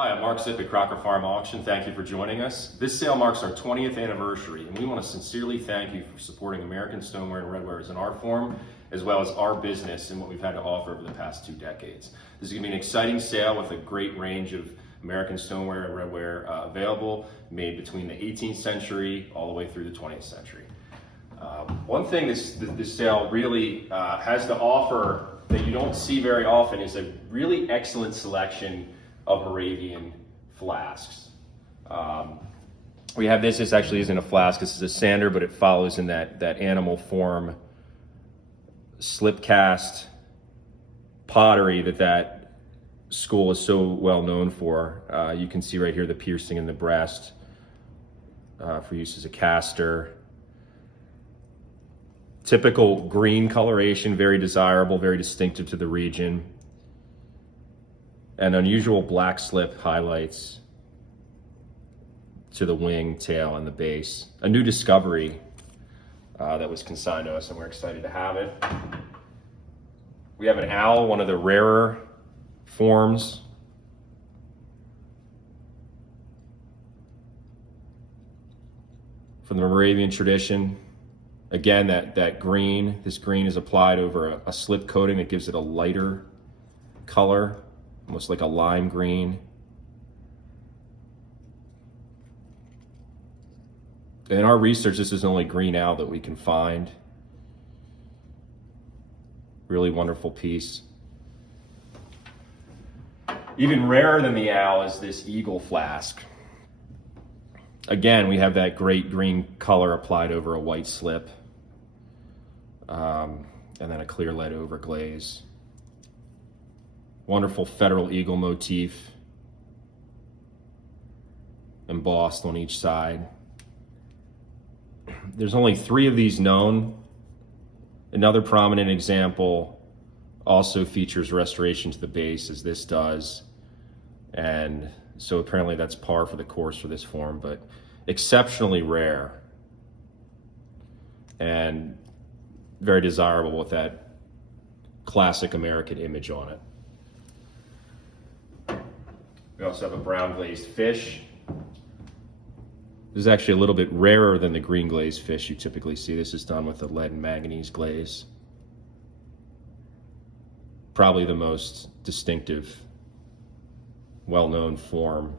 Hi, I'm Mark Zipp at Crocker Farm Auction. Thank you for joining us. This sale marks our 20th anniversary, and we want to sincerely thank you for supporting American Stoneware and Redware as an art form, as well as our business and what we've had to offer over the past 2 decades. This is going to be an exciting sale with a great range of American Stoneware and Redware available, made between the 18th century all the way through the 20th century. One thing this sale really has to offer that you don't see very often is a really excellent selection of Moravian flasks. We have this actually isn't a flask, this is a sander, but it follows in that animal form slip cast pottery that school is so well known for. You can see right here the piercing in the breast for use as a caster. Typical green coloration, very desirable, very distinctive to the region. And unusual black slip highlights to the wing, tail, and the base. A new discovery that was consigned to us, and we're excited to have it. We have an owl, one of the rarer forms. From the Moravian tradition. Again, this green is applied over a slip coating that gives it a lighter color, almost like a lime green. In our research, this is the only green owl that we can find. Really wonderful piece. Even rarer than the owl is this eagle flask. Again, we have that great green color applied over a white slip, and then a clear lead overglaze. Wonderful federal eagle motif embossed on each side. There's only 3 of these known. Another prominent example also features restoration to the base, as this does. And so apparently that's par for the course for this form, but exceptionally rare and very desirable with that classic American image on it. We also have a brown glazed fish. This is actually a little bit rarer than the green glazed fish you typically see. This is done with a lead and manganese glaze. Probably the most distinctive, well-known form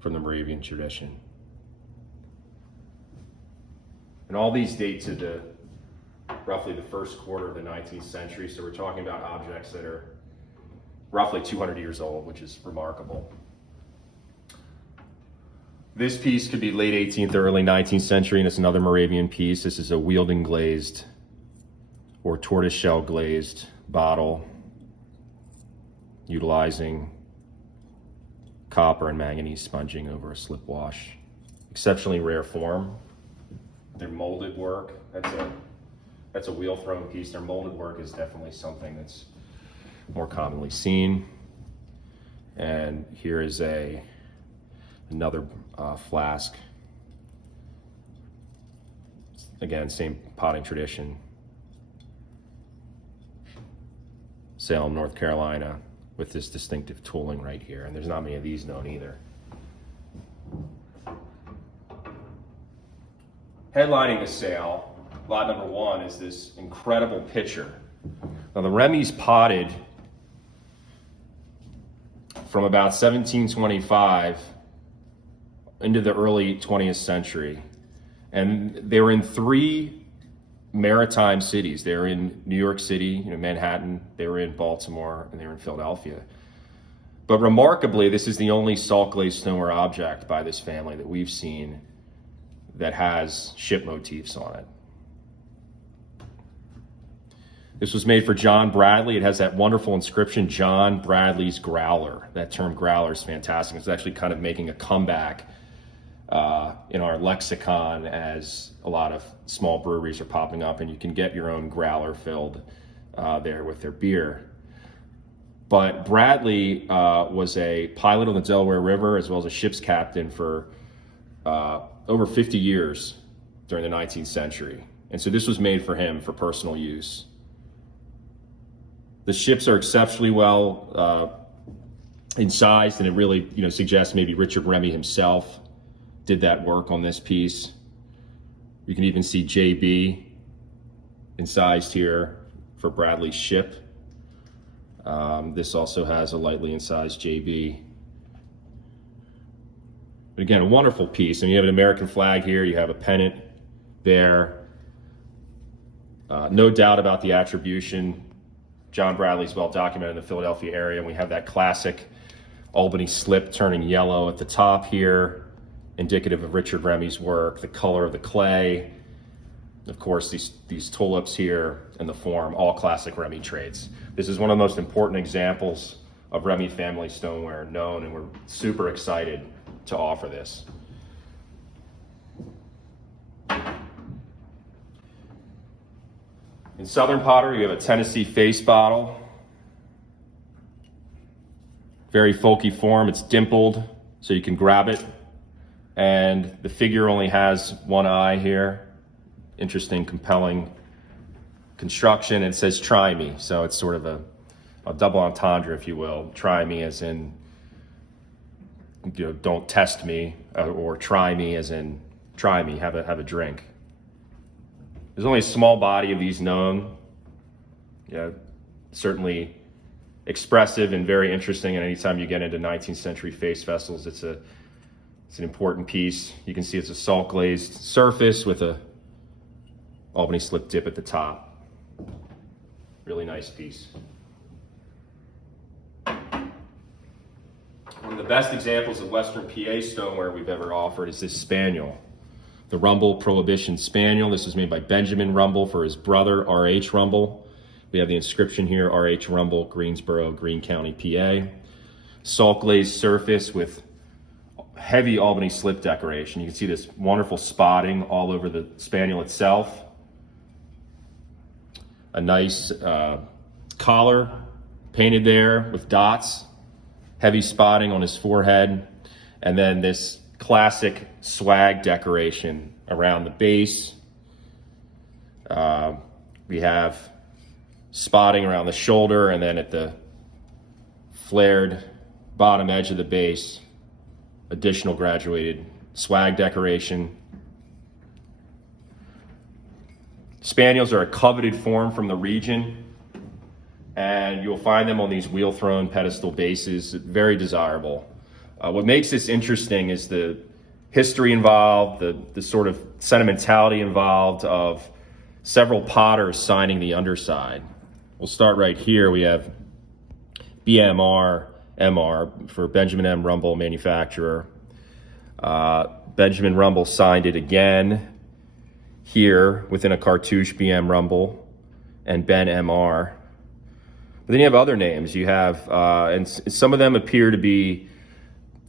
from the Moravian tradition. And all these date to roughly the first quarter of the 19th century, so we're talking about objects that are roughly 200 years old, which is remarkable. This piece could be late 18th or early 19th century, and it's another Moravian piece. This is a wielding glazed or tortoiseshell glazed bottle utilizing copper and manganese sponging over a slip wash. Exceptionally rare form. Their molded work, that's a wheel thrown piece. Their molded work is definitely something that's more commonly seen. And here is another flask. Again, same potting tradition. Salem, North Carolina, with this distinctive tooling right here. And there's not many of these known either. Headlining the sale, lot number 1, is this incredible pitcher. Now the Remy's potted from about 1725 into the early 20th century. And they were in 3 maritime cities. They were in New York City, Manhattan, they were in Baltimore, and they were in Philadelphia. But remarkably, this is the only salt glazed stoneware object by this family that we've seen that has ship motifs on it. This was made for John Bradley. It has that wonderful inscription, John Bradley's Growler. That term growler is fantastic. It's actually kind of making a comeback in our lexicon as a lot of small breweries are popping up, and you can get your own growler filled there with their beer. But Bradley was a pilot on the Delaware River as well as a ship's captain for over 50 years during the 19th century. And so this was made for him for personal use. The ships are exceptionally well incised, and it really, suggests maybe Richard Remy himself did that work on this piece. You can even see JB incised here for Bradley's ship. This also has a lightly incised JB. But again, a wonderful piece. And you have an American flag here, you have a pennant there. No doubt about the attribution. John Bradley's well documented in the Philadelphia area. And we have that classic Albany slip turning yellow at the top here, indicative of Richard Remy's work, the color of the clay. Of course, these tulips here and the form, all classic Remy trades. This is one of the most important examples of Remy family stoneware known, and we're super excited to offer this. In Southern pottery, you have a Tennessee face bottle. Very folky form, it's dimpled, so you can grab it. And the figure only has one eye here. Interesting, compelling construction. It says try me, so it's sort of a double entendre, if you will. Try me as in, don't test me, or try me as in try me, have a drink. There's only a small body of these known. Certainly expressive and very interesting, and anytime you get into 19th century face vessels, it's an important piece. You can see it's a salt glazed surface with a Albany slip dip at the top. Really nice piece. One of the best examples of Western PA stoneware we've ever offered is this spaniel. The Rumble Prohibition Spaniel. This was made by Benjamin Rumble for his brother, R.H. Rumble. We have the inscription here, R.H. Rumble, Greensboro, Greene County, PA. Salt glazed surface with heavy Albany slip decoration. You can see this wonderful spotting all over the spaniel itself. A nice collar painted there with dots, heavy spotting on his forehead, and then this classic swag decoration around the base. We have spotting around the shoulder, and then at the flared bottom edge of the base, additional graduated swag decoration. Spaniels are a coveted form from the region, and you'll find them on these wheel-thrown pedestal bases, very desirable. What makes this interesting is the history involved, the sort of sentimentality involved of several potters signing the underside. We'll start right here. We have BMR, MR for Benjamin M. Rumble, manufacturer. Benjamin Rumble signed it again here within a cartouche, BM Rumble and Ben MR. But then you have other names. You have, and some of them appear to be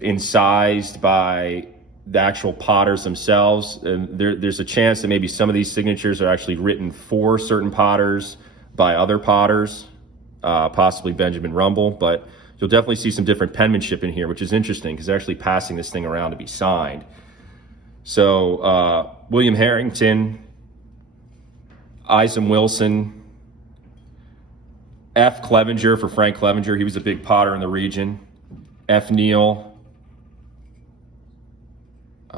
incised by the actual potters themselves. And there's a chance that maybe some of these signatures are actually written for certain potters by other potters, possibly Benjamin Rumble. But you'll definitely see some different penmanship in here, which is interesting because they're actually passing this thing around to be signed. So William Harrington, Isam Wilson, F. Clevenger for Frank Clevenger. He was a big potter in the region. F. Neal.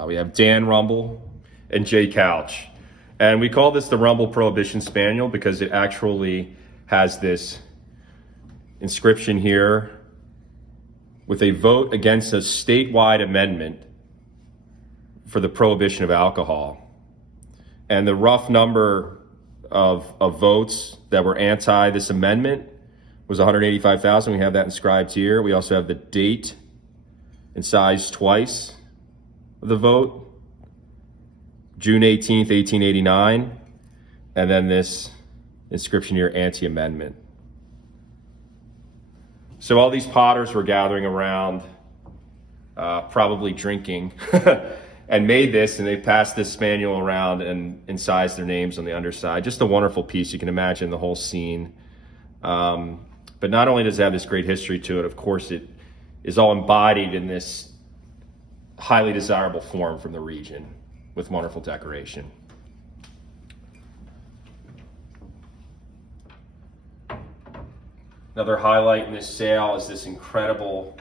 We have Dan Rumble and J. Couch. And we call this the Rumble Prohibition Spaniel because it actually has this inscription here with a vote against a statewide amendment for the prohibition of alcohol. And the rough number of votes that were anti this amendment was 185,000. We have that inscribed here. We also have the date incised twice of the vote, June 18th, 1889. And then this inscription here, anti-amendment. So all these potters were gathering around, probably drinking, and made this, and they passed this spaniel around and incised their names on the underside. Just a wonderful piece. You can imagine the whole scene. But not only does it have this great history to it, of course, it is all embodied in this highly desirable form from the region with wonderful decoration. Another highlight in this sale is this incredible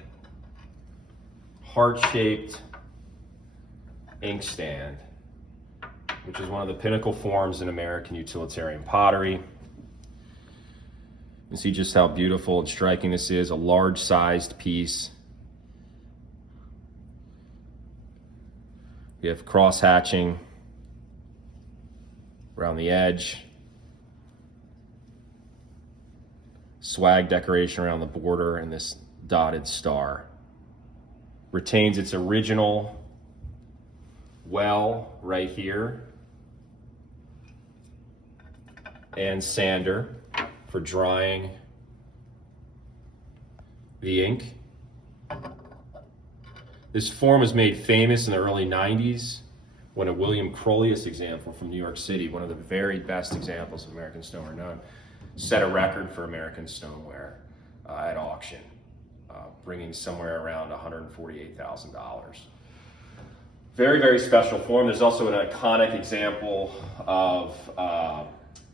heart-shaped inkstand, which is one of the pinnacle forms in American utilitarian pottery. You can see just how beautiful and striking this is, a large-sized piece. You have cross-hatching around the edge, swag decoration around the border, and this dotted star. Retains its original well right here, and sander for drying the ink. This form was made famous in the early 90s when a William Crolius example from New York City, one of the very best examples of American stoneware known, set a record for American stoneware at auction, bringing somewhere around $148,000. Very, very special form. There's also an iconic example of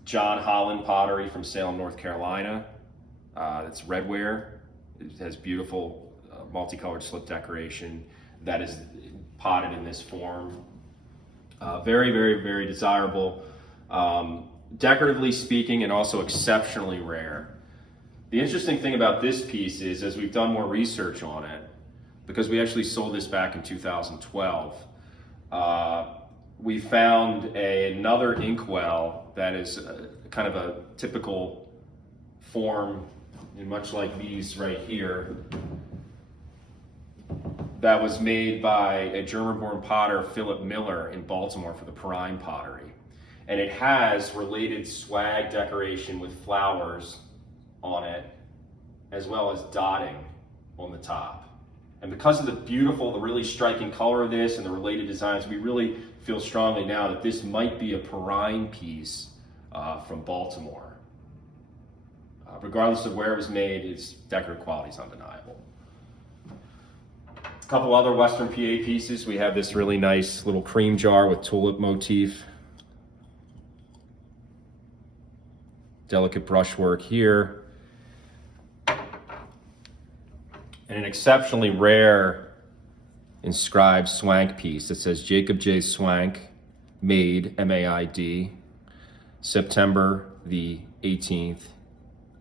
John Holland pottery from Salem, North Carolina. It's Redware. It has beautiful multicolored slip decoration that is potted in this form. Very, very, very desirable. Decoratively speaking, and also exceptionally rare. The interesting thing about this piece is, as we've done more research on it, because we actually sold this back in 2012, we found another inkwell that is kind of a typical form, much like these right here, that was made by a German-born potter, Philip Miller, in Baltimore for the Perrine pottery. And it has related swag decoration with flowers on it, as well as dotting on the top. And because of the really striking color of this and the related designs, we really feel strongly now that this might be a Perrine piece from Baltimore. Regardless of where it was made, its decorative quality is undeniable. A couple other Western PA pieces. We have this really nice little cream jar with tulip motif. Delicate brushwork here. And an exceptionally rare inscribed swank piece that says Jacob J. Swank, made, M-A-I-D, September the 18th,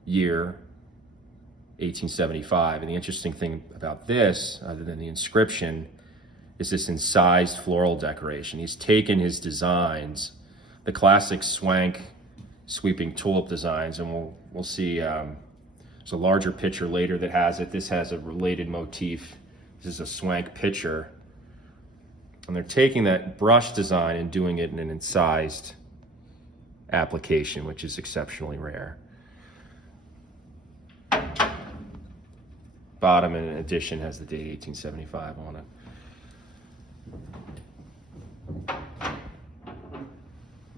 year 1875. And the interesting thing about this, other than the inscription, is this incised floral decoration. He's taken his designs, the classic swank sweeping tulip designs, and we'll see there's a larger picture later that has it. This has a related motif. This is a swank picture. And they're taking that brush design and doing it in an incised application, which is exceptionally rare. Bottom, in addition, has the date 1875 on it.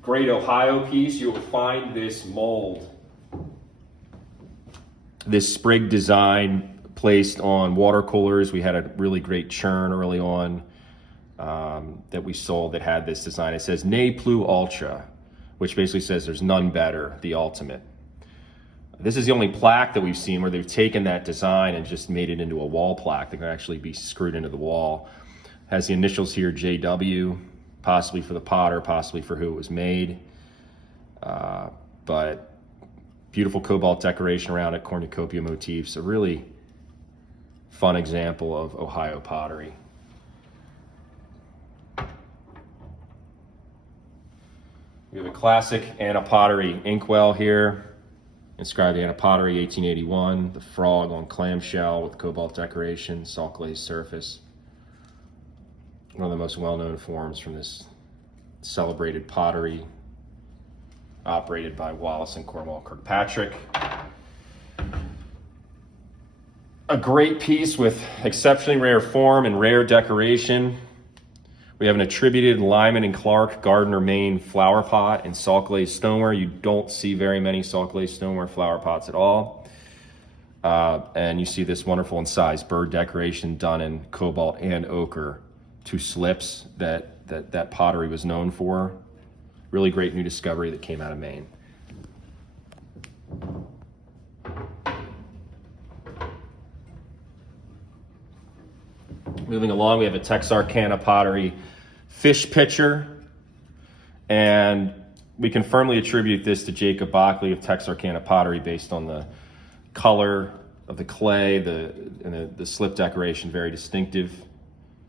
Great Ohio piece. You will find this mold, this sprig design placed on water coolers. We had a really great churn early on that we sold that had this design. It says Ne plus ultra, which basically says there's none better, the ultimate. This is the only plaque that we've seen where they've taken that design and just made it into a wall plaque that can actually be screwed into the wall. Has the initials here, JW, possibly for the potter, possibly for who it was made. But beautiful cobalt decoration around it, cornucopia motifs, a really fun example of Ohio pottery. We have a classic Anna Pottery inkwell here, inscribed Anna Pottery 1881, the frog on clamshell with cobalt decoration, salt glazed surface. One of the most well-known forms from this celebrated pottery, operated by Wallace and Cornwall Kirkpatrick. A great piece with exceptionally rare form and rare decoration. We have an attributed Lyman and Clark Gardner, Maine flower pot in salt glazed stoneware. You don't see very many salt glazed stoneware flower pots at all. And you see this wonderful incised bird decoration done in cobalt and ochre, two slips that pottery was known for. Really great new discovery that came out of Maine. Moving along, we have a Texarkana pottery fish pitcher, and we can firmly attribute this to Jacob Bockley of Texarkana Pottery based on the color of the clay, the slip decoration, very distinctive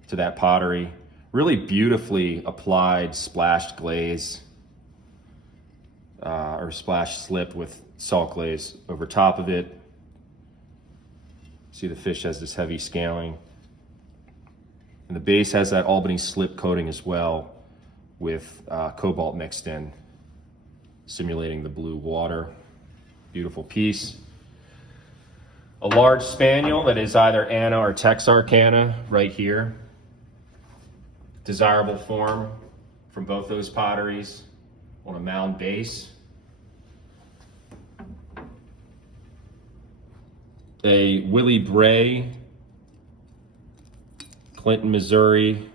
to that pottery. Really beautifully applied splashed glaze or splashed slip with salt glaze over top of it. See the fish has this heavy scaling. And the base has that Albany slip coating as well with cobalt mixed in, simulating the blue water. Beautiful piece. A large spaniel that is either Anna or Texarkana right here. Desirable form from both those potteries on a mound base. A Willie Bray, Clinton, Missouri,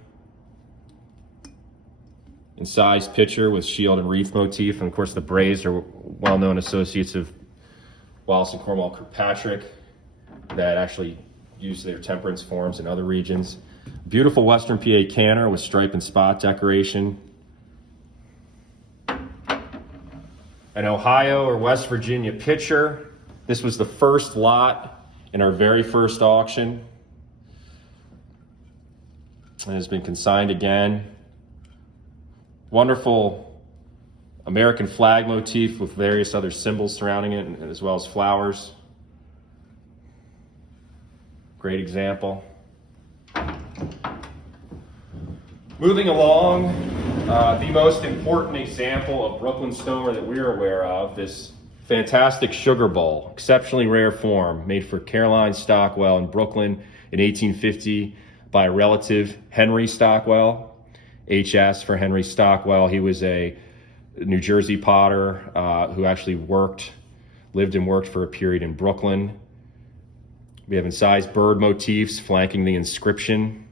incised pitcher with shield and wreath motif. And of course the Brays are well-known associates of Wallace and Cornwall Kirkpatrick that actually use their temperance forms in other regions. Beautiful Western PA canner with stripe and spot decoration. An Ohio or West Virginia pitcher. This was the first lot in our very first auction. It has been consigned again. Wonderful American flag motif with various other symbols surrounding it, as well as flowers. Great example. Moving along, the most important example of Brooklyn stoneware that we're aware of, this fantastic sugar bowl, exceptionally rare form, made for Caroline Stockwell in Brooklyn in 1850 by a relative, Henry Stockwell, HS for Henry Stockwell. He was a New Jersey potter who actually lived and worked for a period in Brooklyn. We have incised bird motifs flanking the inscription.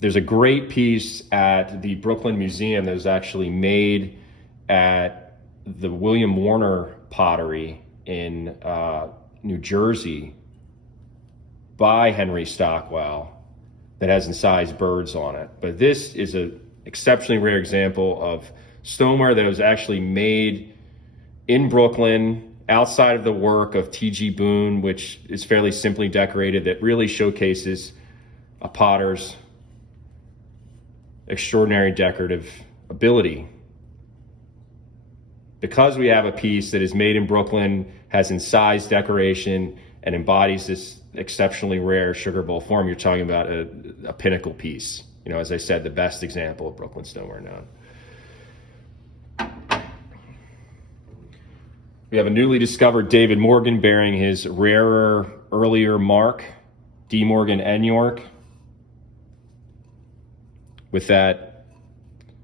There's a great piece at the Brooklyn Museum that was actually made at the William Warner Pottery in New Jersey by Henry Stockwell that has incised birds on it. But this is an exceptionally rare example of stoneware that was actually made in Brooklyn outside of the work of T.G. Boone, which is fairly simply decorated, that really showcases a potter's extraordinary decorative ability. Because we have a piece that is made in Brooklyn, has incised decoration, and embodies this exceptionally rare sugar bowl form, you're talking about a pinnacle piece. You know, as I said, the best example of Brooklyn stoneware known. We have a newly discovered David Morgan bearing his rarer, earlier mark, D. Morgan N. York, with that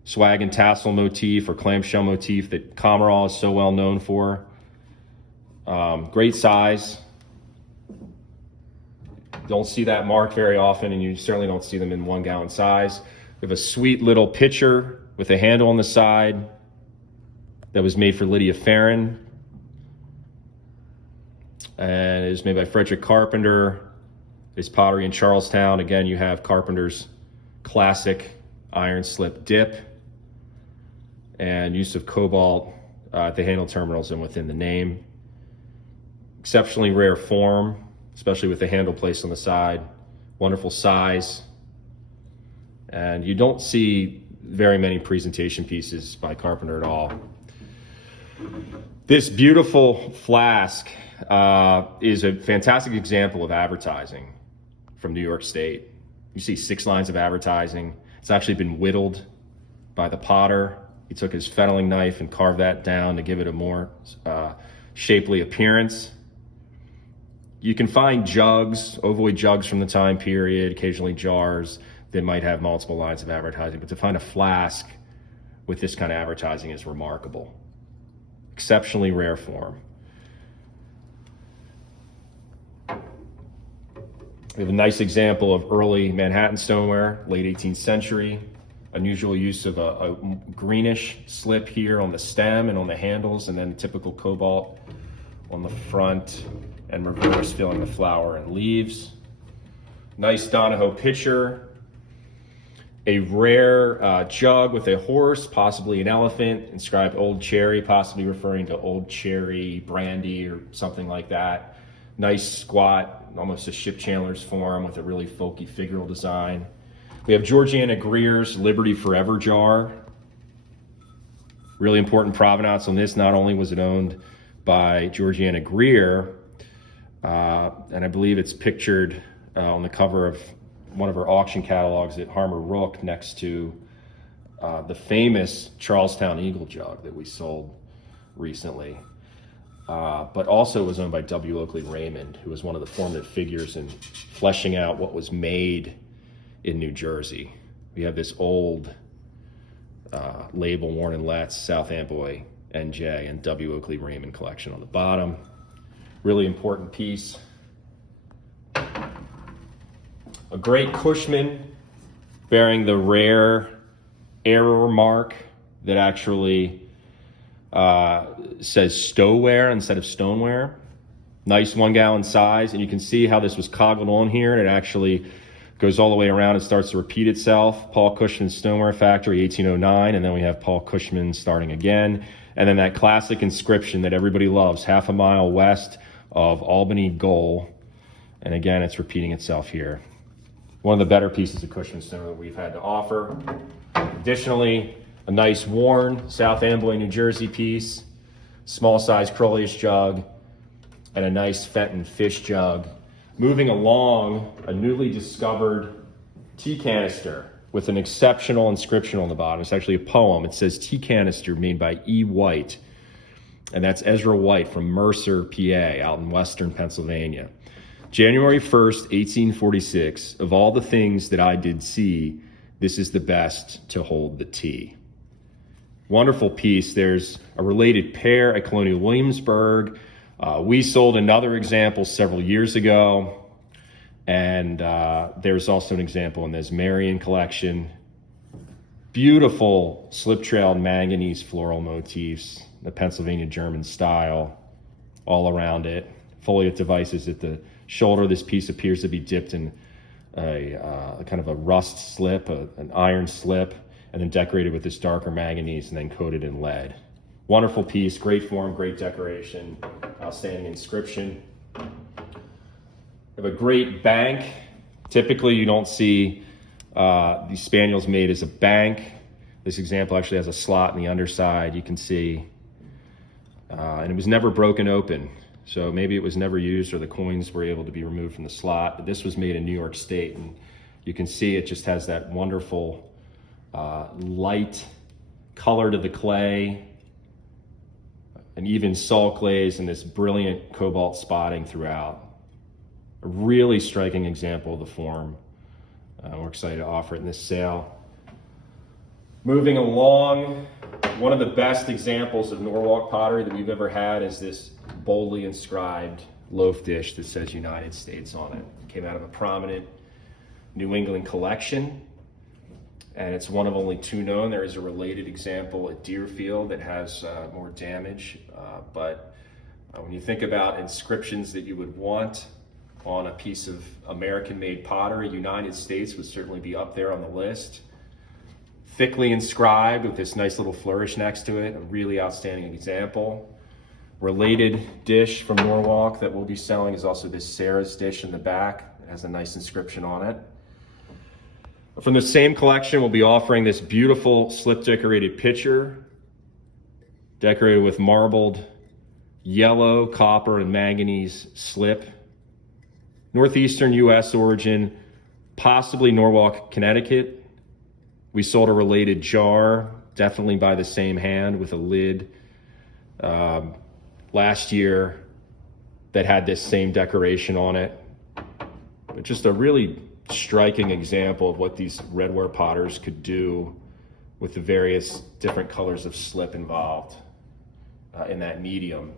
swag and tassel motif or clamshell motif that Comerall is so well known for. Great size. Don't see that mark very often, and you certainly don't see them in 1 gallon size. We have a sweet little pitcher with a handle on the side that was made for Lydia Farron. And it was made by Frederick Carpenter. It's pottery in Charlestown. Again, you have Carpenter's classic iron slip dip and use of cobalt at the handle terminals and within the name. Exceptionally rare form, especially with the handle placed on the side. Wonderful size. And you don't see very many presentation pieces by Carpenter at all. This beautiful flask is a fantastic example of advertising from New York State. You see 6 lines of advertising. It's actually been whittled by the potter. He took his fettling knife and carved that down to give it a more shapely appearance. You can find jugs, ovoid jugs from the time period, occasionally jars that might have multiple lines of advertising, but to find a flask with this kind of advertising is remarkable. Exceptionally rare form. We have a nice example of early Manhattan stoneware, late 18th century. Unusual use of a greenish slip here on the stem and on the handles, and then typical cobalt on the front and reverse filling the flower and leaves. Nice Donahoe pitcher. A rare jug with a horse, possibly an elephant, inscribed Old Cherry, possibly referring to Old Cherry brandy or something like that. Nice squat, almost a ship chandler's form with a really folky figural design. We have Georgiana Greer's Liberty Forever jar. Really important provenance on this. Not only was it owned by Georgiana Greer, and I believe it's pictured on the cover of one of our auction catalogs at Harmer Rook next to the famous Charlestown Eagle jug that we sold recently. But also was owned by W. Oakley Raymond, who was one of the formative figures in fleshing out what was made in New Jersey. We have this old label, Warren & Letts, South Amboy, NJ, and W. Oakley Raymond collection on the bottom. Really important piece. A great Cushman bearing the rare error mark that actually says Stowware instead of Stoneware. Nice 1 gallon size, and you can see how this was coggled on here, and it actually goes all the way around and starts to repeat itself. Paul Cushman Stoneware Factory, 1809, and then we have Paul Cushman starting again. And then that classic inscription that everybody loves, 1/2 mile west of Albany Goal. And again, it's repeating itself here. One of the better pieces of Cushman Stoneware that we've had to offer. Additionally, a nice worn South Amboy, New Jersey piece, small size Crowley's jug, and a nice Fenton fish jug. Moving along, a newly discovered tea canister with an exceptional inscription on the bottom. It's actually a poem. It says, "Tea canister made by E. White." And that's Ezra White from Mercer, PA, out in western Pennsylvania. January 1st, 1846, of all the things that I did see, this is the best to hold the tea. Wonderful piece. There's a related pair at Colonial Williamsburg. We sold another example several years ago, and there's also an example in this Marion collection. Beautiful slip-trailed manganese floral motifs, the Pennsylvania German style, all around it. Foliate devices at the shoulder. This piece appears to be dipped in a kind of a rust slip, an iron slip, and then decorated with this darker manganese and then coated in lead. Wonderful piece, great form, great decoration, outstanding inscription. We have a great bank. Typically you don't see these spaniels made as a bank. This example actually has a slot in the underside, you can see. And it was never broken open. So maybe it was never used or the coins were able to be removed from the slot. But this was made in New York State, and you can see it just has that wonderful light color to the clay, an even salt glaze, and this brilliant cobalt spotting throughout. A really striking example of the form. We're excited to offer it in this sale. Moving along, one of the best examples of Norwalk pottery that we've ever had is this boldly inscribed loaf dish that says United States on it. It came out of a prominent New England collection, and it's one of only 2 known. There is a related example at Deerfield that has more damage, but when you think about inscriptions that you would want on a piece of American-made pottery, United States would certainly be up there on the list. Thickly inscribed with this nice little flourish next to it, a really outstanding example. Related dish from Norwalk that we'll be selling is also this Sarah's dish in the back. It has a nice inscription on it. From the same collection, we'll be offering this beautiful slip decorated pitcher, decorated with marbled yellow, copper, and manganese slip. Northeastern US origin, possibly Norwalk, Connecticut. We sold a related jar, definitely by the same hand with a lid last year that had this same decoration on it. But just a really striking example of what these Redware potters could do with the various different colors of slip involved in that medium.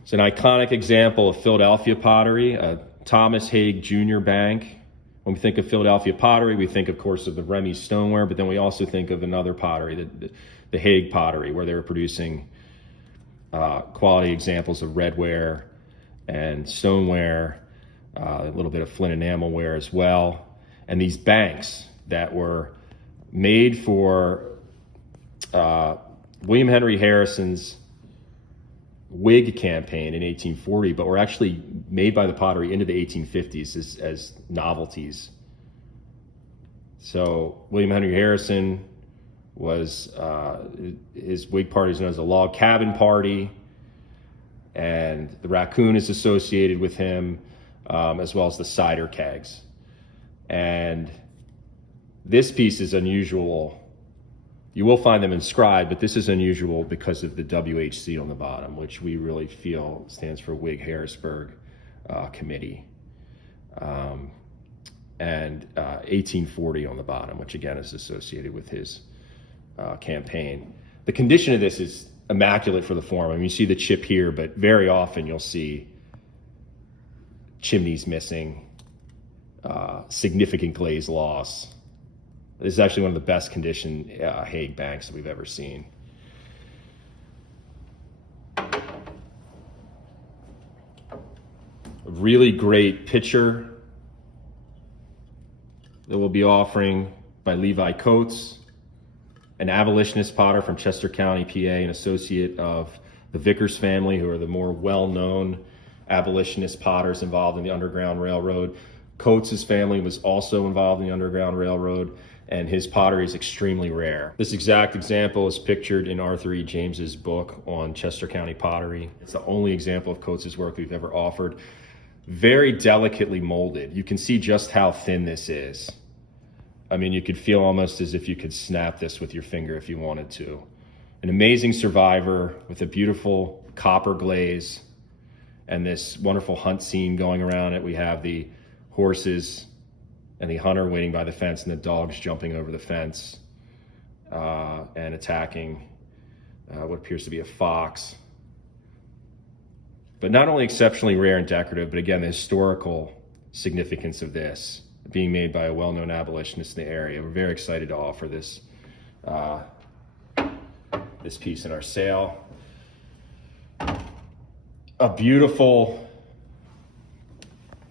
It's an iconic example of Philadelphia pottery, Thomas Haig Jr. Bank. When we think of Philadelphia pottery, we think, of course, of the Remy Stoneware, but then we also think of another pottery, the Haig pottery, where they were producing quality examples of Redware and stoneware, a little bit of flint enamelware as well. And these banks that were made for William Henry Harrison's Whig campaign in 1840, but were actually made by the pottery into the 1850s as novelties. So William Henry Harrison was, his Whig party is known as the Log Cabin Party, and the raccoon is associated with him, as well as the cider kegs. And this piece is unusual. You will find them inscribed, but this is unusual because of the WHC on the bottom, which we really feel stands for Whig Harrisburg Committee. And 1840 on the bottom, which again is associated with his campaign. The condition of this is immaculate for the form. I mean, you see the chip here, but very often you'll see chimneys missing, significant glaze loss. This is actually one of the best conditioned Hague banks that we've ever seen. A really great pitcher that we'll be offering by Levi Coates, an abolitionist potter from Chester County, PA, an associate of the Vickers family, who are the more well-known abolitionist potters involved in the Underground Railroad. Coates' family was also involved in the Underground Railroad, and his pottery is extremely rare. This exact example is pictured in Arthur E. James's book on Chester County pottery. It's the only example of Coates' work we've ever offered. Very delicately molded. You can see just how thin this is. I mean, you could feel almost as if you could snap this with your finger if you wanted to. An amazing survivor with a beautiful copper glaze and this wonderful hunt scene going around it. We have the horses and the hunter waiting by the fence and the dogs jumping over the fence and attacking what appears to be a fox. But not only exceptionally rare and decorative, but again, the historical significance of this being made by a well-known abolitionist in the area. We're very excited to offer this this piece in our sale. A beautiful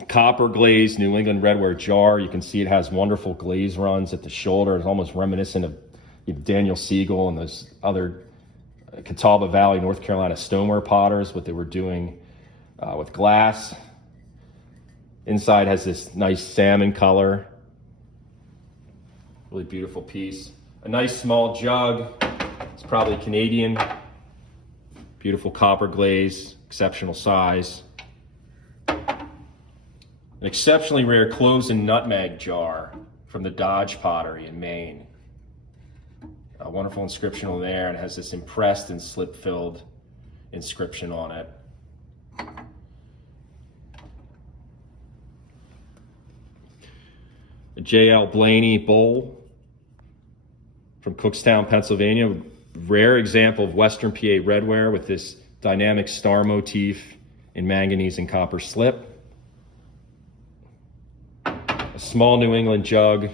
copper glazed New England Redware jar. You can see it has wonderful glaze runs at the shoulder. It's almost reminiscent of Daniel Siegel and those other Catawba Valley, North Carolina stoneware potters, what they were doing with glass. Inside has this nice salmon color. Really beautiful piece. A nice small jug. It's probably Canadian. Beautiful copper glaze, exceptional size. An exceptionally rare cloves and nutmeg jar from the Dodge Pottery in Maine. A wonderful inscription on there, and has this impressed and slip-filled inscription on it. A J.L. Blaney bowl from Cookstown, Pennsylvania. Rare example of Western PA redware with this dynamic star motif in manganese and copper slip. A small New England jug,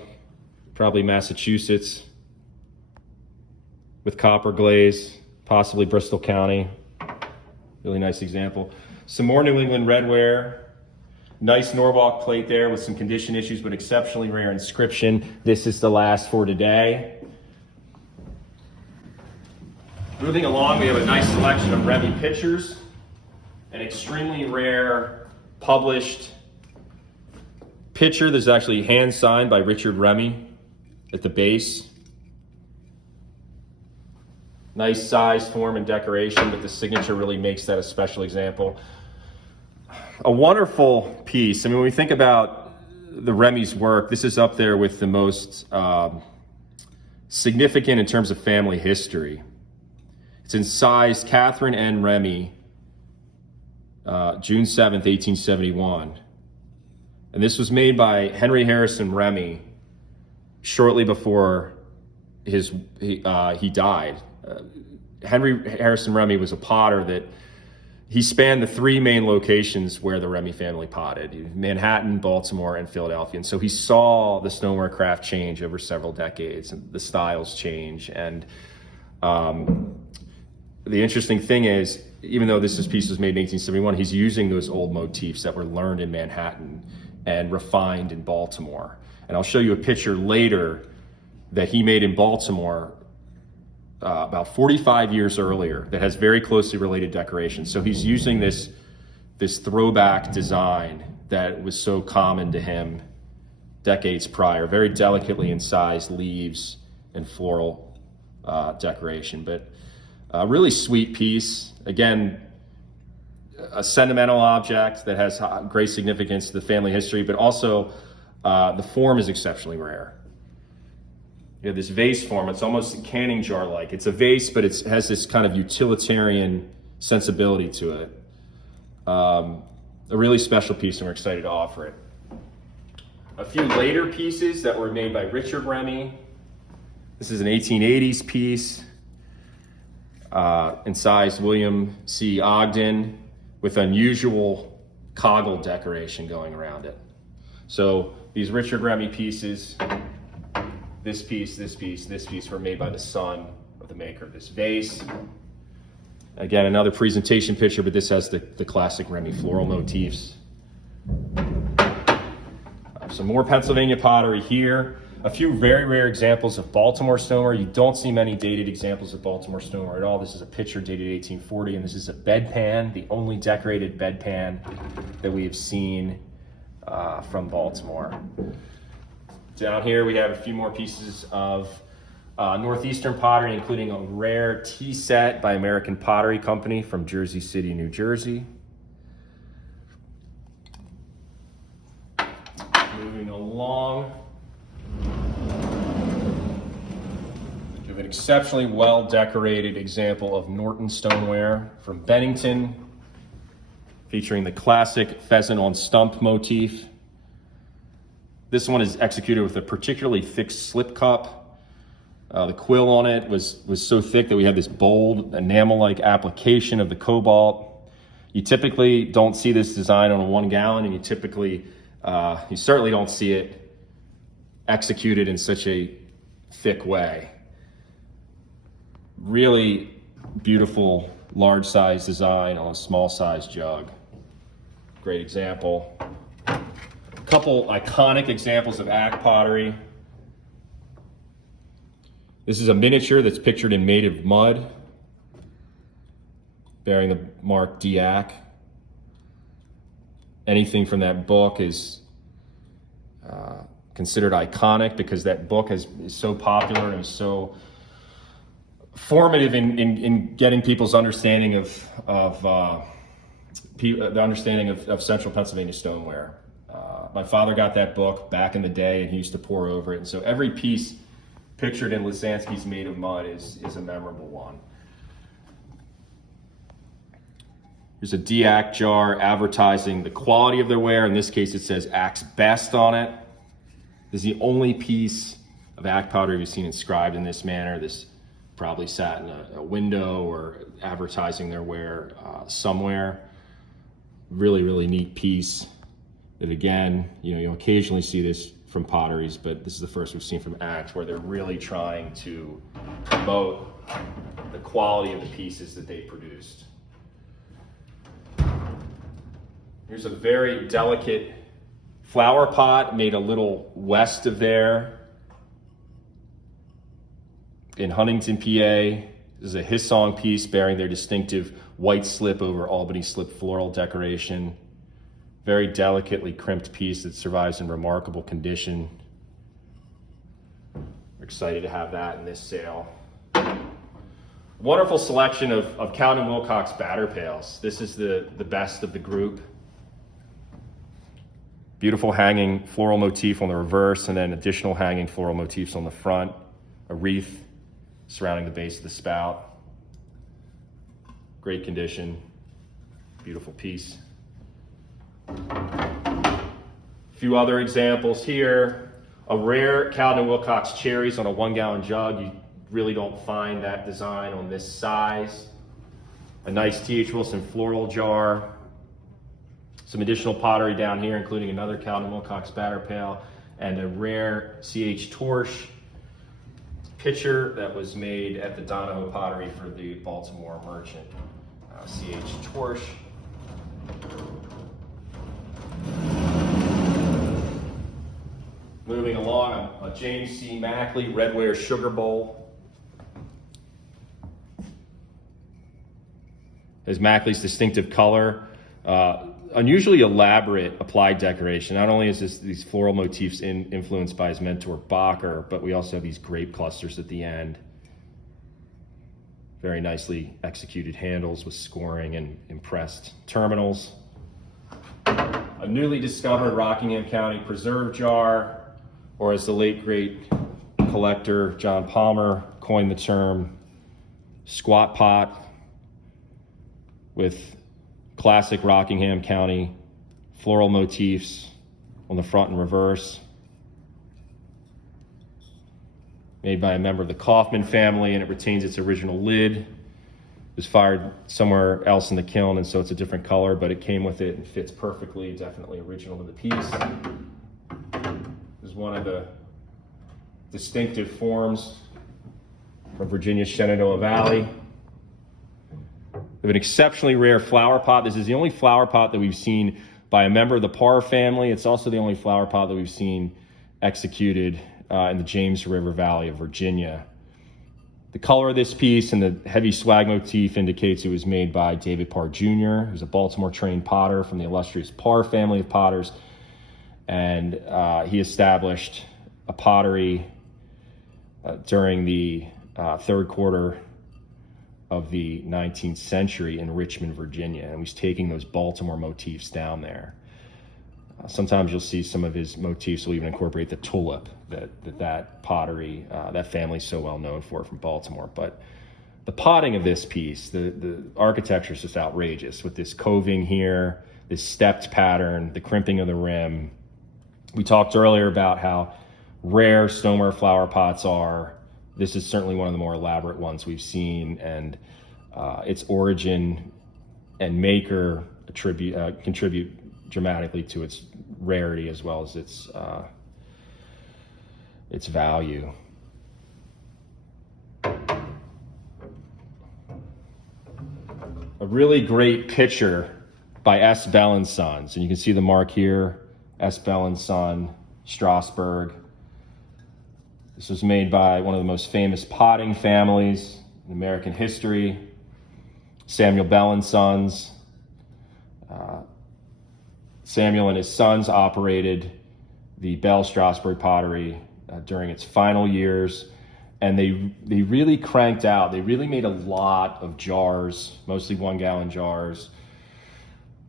probably Massachusetts, with copper glaze, possibly Bristol County. Really nice example. Some more New England redware. Nice Norwalk plate there with some condition issues, but exceptionally rare inscription. This is the last for today. Moving along, we have a nice selection of Remy pitchers. An extremely rare published pitcher that's actually hand signed by Richard Remy at the base. Nice size, form, and decoration, but the signature really makes that a special example. A wonderful piece. I mean, when we think about the Remy's work, this is up there with the most significant in terms of family history. It's incised Catherine N. Remy, June 7th, 1871. And this was made by Henry Harrison Remy shortly before he died. Henry Harrison Remy was a potter that he spanned the three main locations where the Remy family potted: Manhattan, Baltimore, and Philadelphia. And so he saw the stoneware craft change over several decades, and the styles change. And the interesting thing is, even though this piece was made in 1871, he's using those old motifs that were learned in Manhattan and refined in Baltimore. And I'll show you a picture later that he made in Baltimore about 45 years earlier that has very closely related decorations. So he's using this throwback design that was so common to him decades prior, very delicately incised leaves and floral decoration. But a really sweet piece. Again, a sentimental object that has great significance to the family history, but also the form is exceptionally rare. You have this vase form. It's almost canning jar-like. It's a vase, but it has this kind of utilitarian sensibility to it. A really special piece, and we're excited to offer it. A few later pieces that were made by Richard Remy. This is an 1880s piece, incised William C. Ogden, with unusual coggle decoration going around it. So these Richard Remy pieces, this piece were made by the son of the maker of this vase. Again, another presentation picture, but this has the classic Remy floral motifs. Some more Pennsylvania pottery here. A few very rare examples of Baltimore stoneware. You don't see many dated examples of Baltimore stoneware at all. This is a picture dated 1840, and this is a bedpan, the only decorated bedpan that we have seen from Baltimore. Down here we have a few more pieces of Northeastern pottery, including a rare tea set by American Pottery Company from Jersey City, New Jersey. Moving along, we have an exceptionally well decorated example of Norton stoneware from Bennington, featuring the classic pheasant on stump motif. This one is executed with a particularly thick slip cup. The quill on it was so thick that we had this bold enamel-like application of the cobalt. You typically don't see this design on a 1 gallon, and you certainly don't see it executed in such a thick way. Really beautiful large size design on a small size jug. Great example. A couple iconic examples of Ack pottery. This is a miniature that's pictured in made of mud, bearing the mark D. Ack. Anything from that book is considered iconic because that book is so popular and so formative in getting people's understanding of the understanding of central Pennsylvania stoneware. My father got that book back in the day, and he used to pore over it. And so every piece pictured in Lisansky's Made of Mud is a memorable one. Here's a D-Ack jar advertising the quality of their ware. In this case, it says Ack's Best on it. This is the only piece of Ack pottery we've seen inscribed in this manner. This probably sat in a window or advertising their ware somewhere. Really, really neat piece. That again, you'll occasionally see this from potteries, but this is the first we've seen from Ack, where they're really trying to promote the quality of the pieces that they produced. Here's a very delicate flower pot made a little west of there in Huntington, PA. This is a Hissong piece bearing their distinctive white slip over Albany slip floral decoration. Very delicately crimped piece that survives in remarkable condition. We're excited to have that in this sale. Wonderful selection of Count and Wilcox batter pails. This is the best of the group. Beautiful hanging floral motif on the reverse, and then additional hanging floral motifs on the front. A wreath surrounding the base of the spout. Great condition. Beautiful piece. A few other examples here. A rare Cowden & Wilcox cherries on a 1 gallon jug. You really don't find that design on this size. A nice T.H. Wilson floral jar. Some additional pottery down here, including another Cowden & Wilcox batter pail and a rare C.H. Torch pitcher that was made at the Donahoe Pottery for the Baltimore Merchant, C.H. Torsch. Moving along, a James C. Mackley Redware Sugar Bowl. Has Mackley's distinctive color. Unusually elaborate applied decoration. Not only is these floral motifs influenced by his mentor Bacher, but we also have these grape clusters at the end. Very nicely executed handles with scoring and impressed terminals. A newly discovered Rockingham County preserve jar, or as the late great collector John Palmer coined the term, squat pot, with classic Rockingham County floral motifs on the front and reverse. Made by a member of the Kaufman family, and it retains its original lid. It was fired somewhere else in the kiln, and so it's a different color, but it came with it and fits perfectly, definitely original to the piece. This is one of the distinctive forms from Virginia's Shenandoah Valley. We have an exceptionally rare flower pot. This is the only flower pot that we've seen by a member of the Parr family. It's also the only flower pot that we've seen executed in the James River Valley of Virginia. The color of this piece and the heavy swag motif indicates it was made by David Parr Jr., who's a Baltimore-trained potter from the illustrious Parr family of potters. And he established a pottery during the third quarter of the 19th century in Richmond, Virginia, and he's taking those Baltimore motifs down there. Sometimes you'll see some of his motifs will even incorporate the tulip that pottery, that family's so well known for from Baltimore. But the potting of this piece, the architecture is just outrageous with this coving here, this stepped pattern, the crimping of the rim. We talked earlier about how rare stoneware flower pots are. This is certainly one of the more elaborate ones we've seen, and its origin and maker contribute dramatically to its rarity as well as its value. A really great picture by S. Bell and Sons, and you can see the mark here, S. Bell and Son, Strasbourg. This was made by one of the most famous potting families in American history, Samuel Bell and Sons. Samuel and his sons operated the Bell Strasbourg pottery during its final years, and they really cranked out. They really made a lot of jars, mostly 1 gallon jars,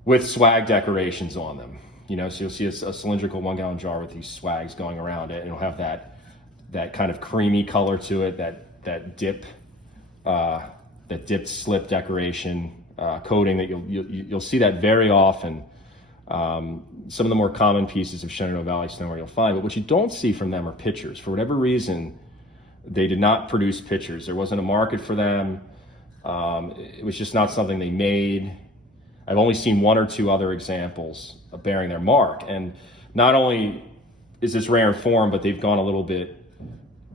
with swag decorations on them. You know, so you'll see a cylindrical 1 gallon jar with these swags going around it, and it'll have that kind of creamy color to it, that dipped slip decoration coating that you'll see that very often. Some of the more common pieces of Shenandoah Valley stoneware you'll find, but what you don't see from them are pictures. For whatever reason, they did not produce pictures. There wasn't a market for them. It was just not something they made. I've only seen 1 or 2 other examples of bearing their mark. And not only is this rare in form, but they've gone a little bit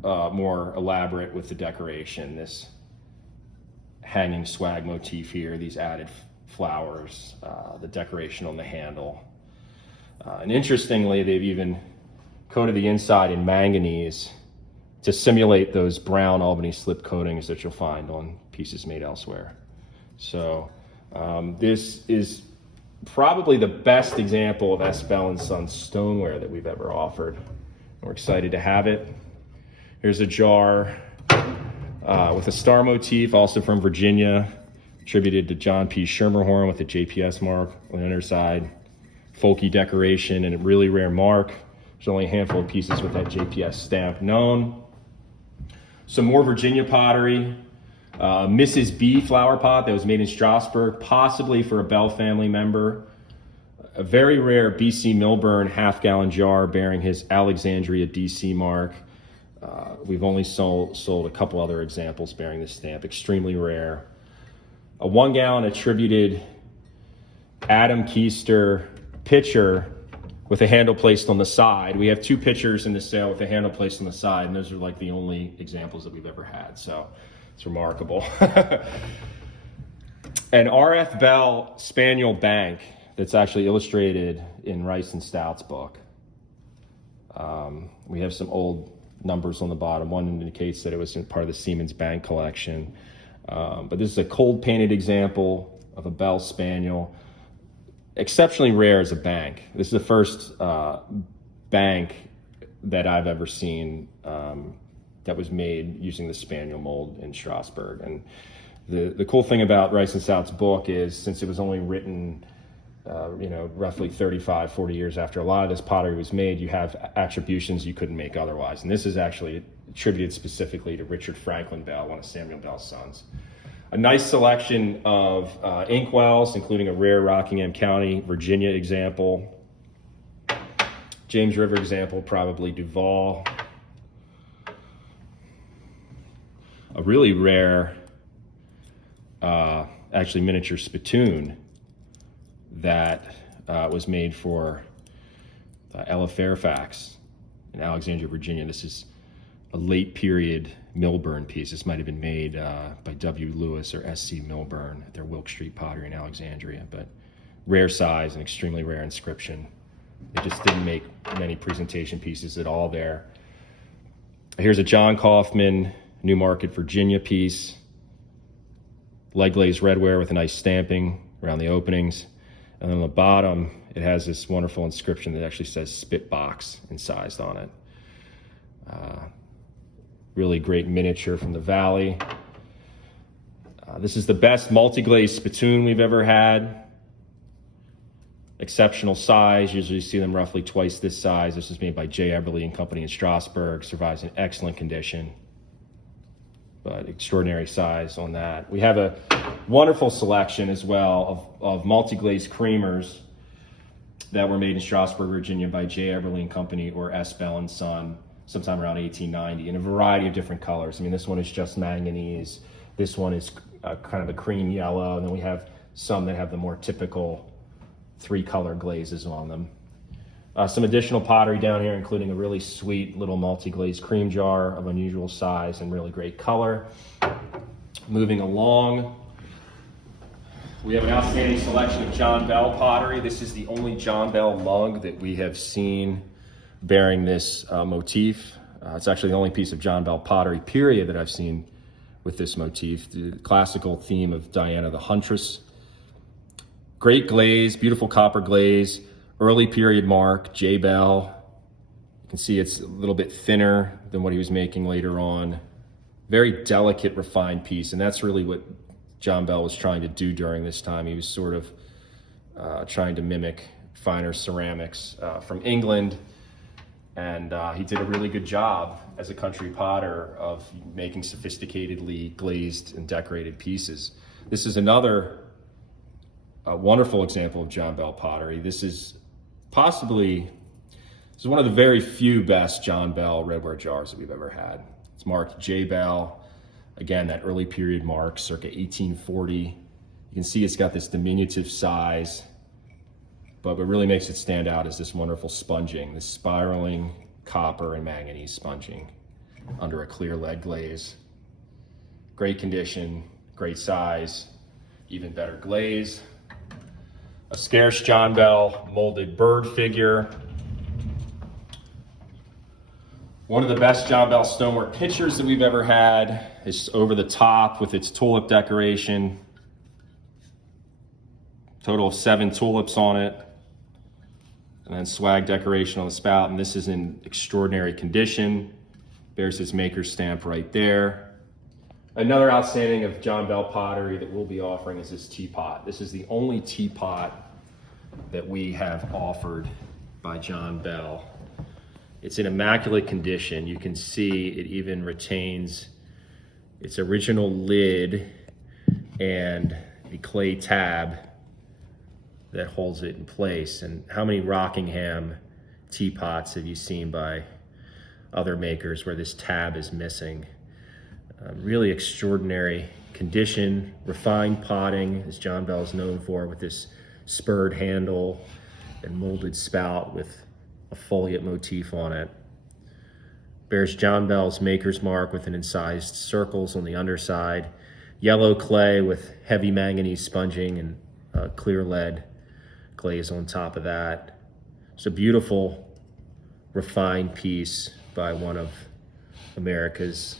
more elaborate with the decoration. This hanging swag motif here, these added flowers, the decoration on the handle. And interestingly, they've even coated the inside in manganese to simulate those brown Albany slip coatings that you'll find on pieces made elsewhere. So this is probably the best example of S. Bell & Sons stoneware that we've ever offered. We're excited to have it. Here's a jar with a star motif, also from Virginia, attributed to John P. Schermerhorn with a JPS mark on the underside. Folky decoration and a really rare mark. There's only a handful of pieces with that JPS stamp known. Some more Virginia pottery. Mrs. B flower pot that was made in Strasbourg, possibly for a Bell family member. A very rare BC Milburn half-gallon jar bearing his Alexandria DC mark. We've only sold a couple other examples bearing this stamp, extremely rare. A 1 gallon attributed Adam Keister pitcher with a handle placed on the side. We have 2 pitchers in the sale with a handle placed on the side, and those are like the only examples that we've ever had. So it's remarkable. An RF Bell Spaniel Bank that's actually illustrated in Rice and Stout's book. We have some old numbers on the bottom. One indicates that it was in part of the Siemens Bank collection. But this is a cold painted example of a Bell Spaniel. Exceptionally rare as a bank. This is the first bank that I've ever seen that was made using the Spaniel mold in Strasbourg. And the cool thing about Rice and Stout's book is, since it was only written roughly 35, 40 years after a lot of this pottery was made, you have attributions you couldn't make otherwise. And this is actually attributed specifically to Richard Franklin Bell, one of Samuel Bell's sons. A nice selection of inkwells, including a rare Rockingham County, Virginia example. James River example, probably Duval. A really rare, actually miniature spittoon that was made for Ella Fairfax in Alexandria, Virginia. This is a late period Milburn piece. This might have been made by W. Lewis or S.C. Milburn at their Wilk Street Pottery in Alexandria, but rare size and extremely rare inscription. They just didn't make many presentation pieces at all there. Here's a John Kaufman, Newmarket, Virginia piece. Lead glazed redware with a nice stamping around the openings. And then on the bottom, it has this wonderful inscription that actually says Spitbox incised on it. Really great miniature from the Valley. This is the best multi-glazed spittoon we've ever had. Exceptional size. Usually you see them roughly twice this size. This is made by J. Eberly and Company in Strasbourg. Survives in excellent condition, but extraordinary size on that. We have a wonderful selection as well of multi-glazed creamers that were made in Strasbourg, Virginia by J. Eberly and Company or S. Bell and Son sometime around 1890 in a variety of different colors. I mean, this one is just manganese. This one is kind of a cream yellow. And then we have some that have the more typical 3-color glazes on them. Some additional pottery down here, including a really sweet little multi-glazed cream jar of unusual size and really great color. Moving along, we have an outstanding selection of John Bell pottery. This is the only John Bell mug that we have seen bearing this motif. It's actually the only piece of John Bell pottery, period, that I've seen with this motif. The classical theme of Diana the Huntress. Great glaze, beautiful copper glaze, early period mark, J. Bell. You can see it's a little bit thinner than what he was making later on. Very delicate, refined piece, and that's really what John Bell was trying to do during this time. He was sort of trying to mimic finer ceramics from England. And he did a really good job as a country potter of making sophisticatedly glazed and decorated pieces. This is another wonderful example of John Bell pottery. This is one of the very few best John Bell redware jars that we've ever had. It's marked J. Bell. Again, that early period mark, circa 1840. You can see it's got this diminutive size. But what really makes it stand out is this wonderful sponging, this spiraling copper and manganese sponging under a clear lead glaze. Great condition, great size, even better glaze. A scarce John Bell molded bird figure. One of the best John Bell stoneware pitchers that we've ever had is over the top with its tulip decoration. Total of 7 tulips on it. And then swag decoration on the spout, and this is in extraordinary condition. Bears his maker's stamp right there. Another outstanding of John Bell pottery that we'll be offering is this teapot. This is the only teapot that we have offered by John Bell. It's in immaculate condition. You can see it even retains its original lid and the clay tab that holds it in place. And how many Rockingham teapots have you seen by other makers where this tab is missing? Really extraordinary condition, refined potting, as John Bell is known for, with this spurred handle and molded spout with a foliate motif on it. Bears John Bell's maker's mark with an incised circles on the underside. Yellow clay with heavy manganese sponging and clear lead glaze on top of that. It's a beautiful, refined piece by one of America's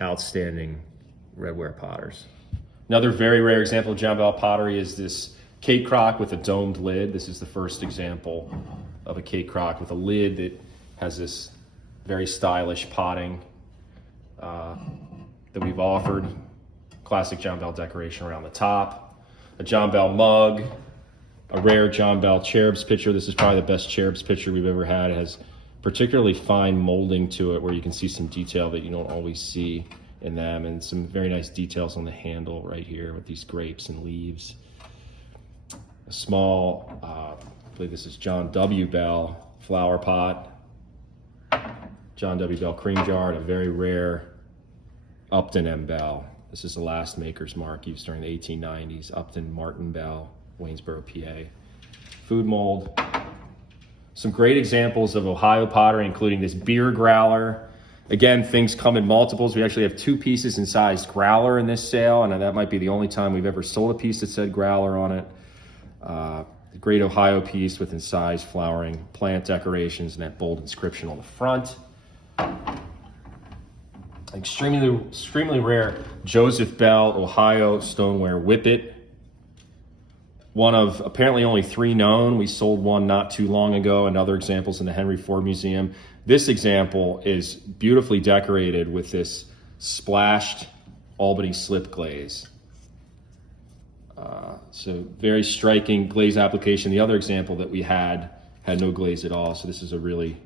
outstanding redware potters. Another very rare example of John Bell pottery is this Kate crock with a domed lid. This is the first example of a Kate crock with a lid that has this very stylish potting that we've offered. Classic John Bell decoration around the top. A John Bell mug, a rare John Bell cherub's pitcher. This is probably the best cherub's pitcher we've ever had. It has particularly fine molding to it where you can see some detail that you don't always see in them, and some very nice details on the handle right here with these grapes and leaves. A small, I believe this is John W. Bell flower pot. John W. Bell cream jar, and a very rare Upton M. Bell. This is the last maker's mark used during the 1890s. Upton Martin Bell, Waynesboro, PA. Food mold. Some great examples of Ohio pottery, including this beer growler. Again, things come in multiples. We actually have 2 pieces in size growler in this sale, and that might be the only time we've ever sold a piece that said growler on it. The great Ohio piece with incised flowering plant decorations and that bold inscription on the front. Extremely rare Joseph Bell Ohio Stoneware Whippet. One of apparently only 3 known. We sold one not too long ago, and other examples in the Henry Ford Museum. This example is beautifully decorated with this splashed Albany slip glaze. So very striking glaze application. The other example that we had no glaze at all. So this is a really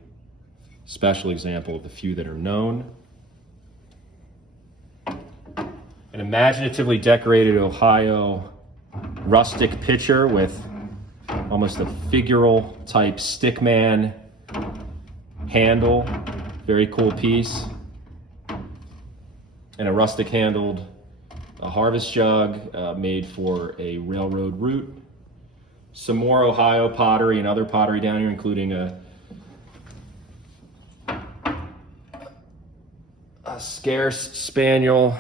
special example of the few that are known. An imaginatively decorated Ohio rustic pitcher with almost a figural type stickman handle. Very cool piece. And a rustic handled harvest jug made for a railroad route. Some more Ohio pottery and other pottery down here, including a scarce spaniel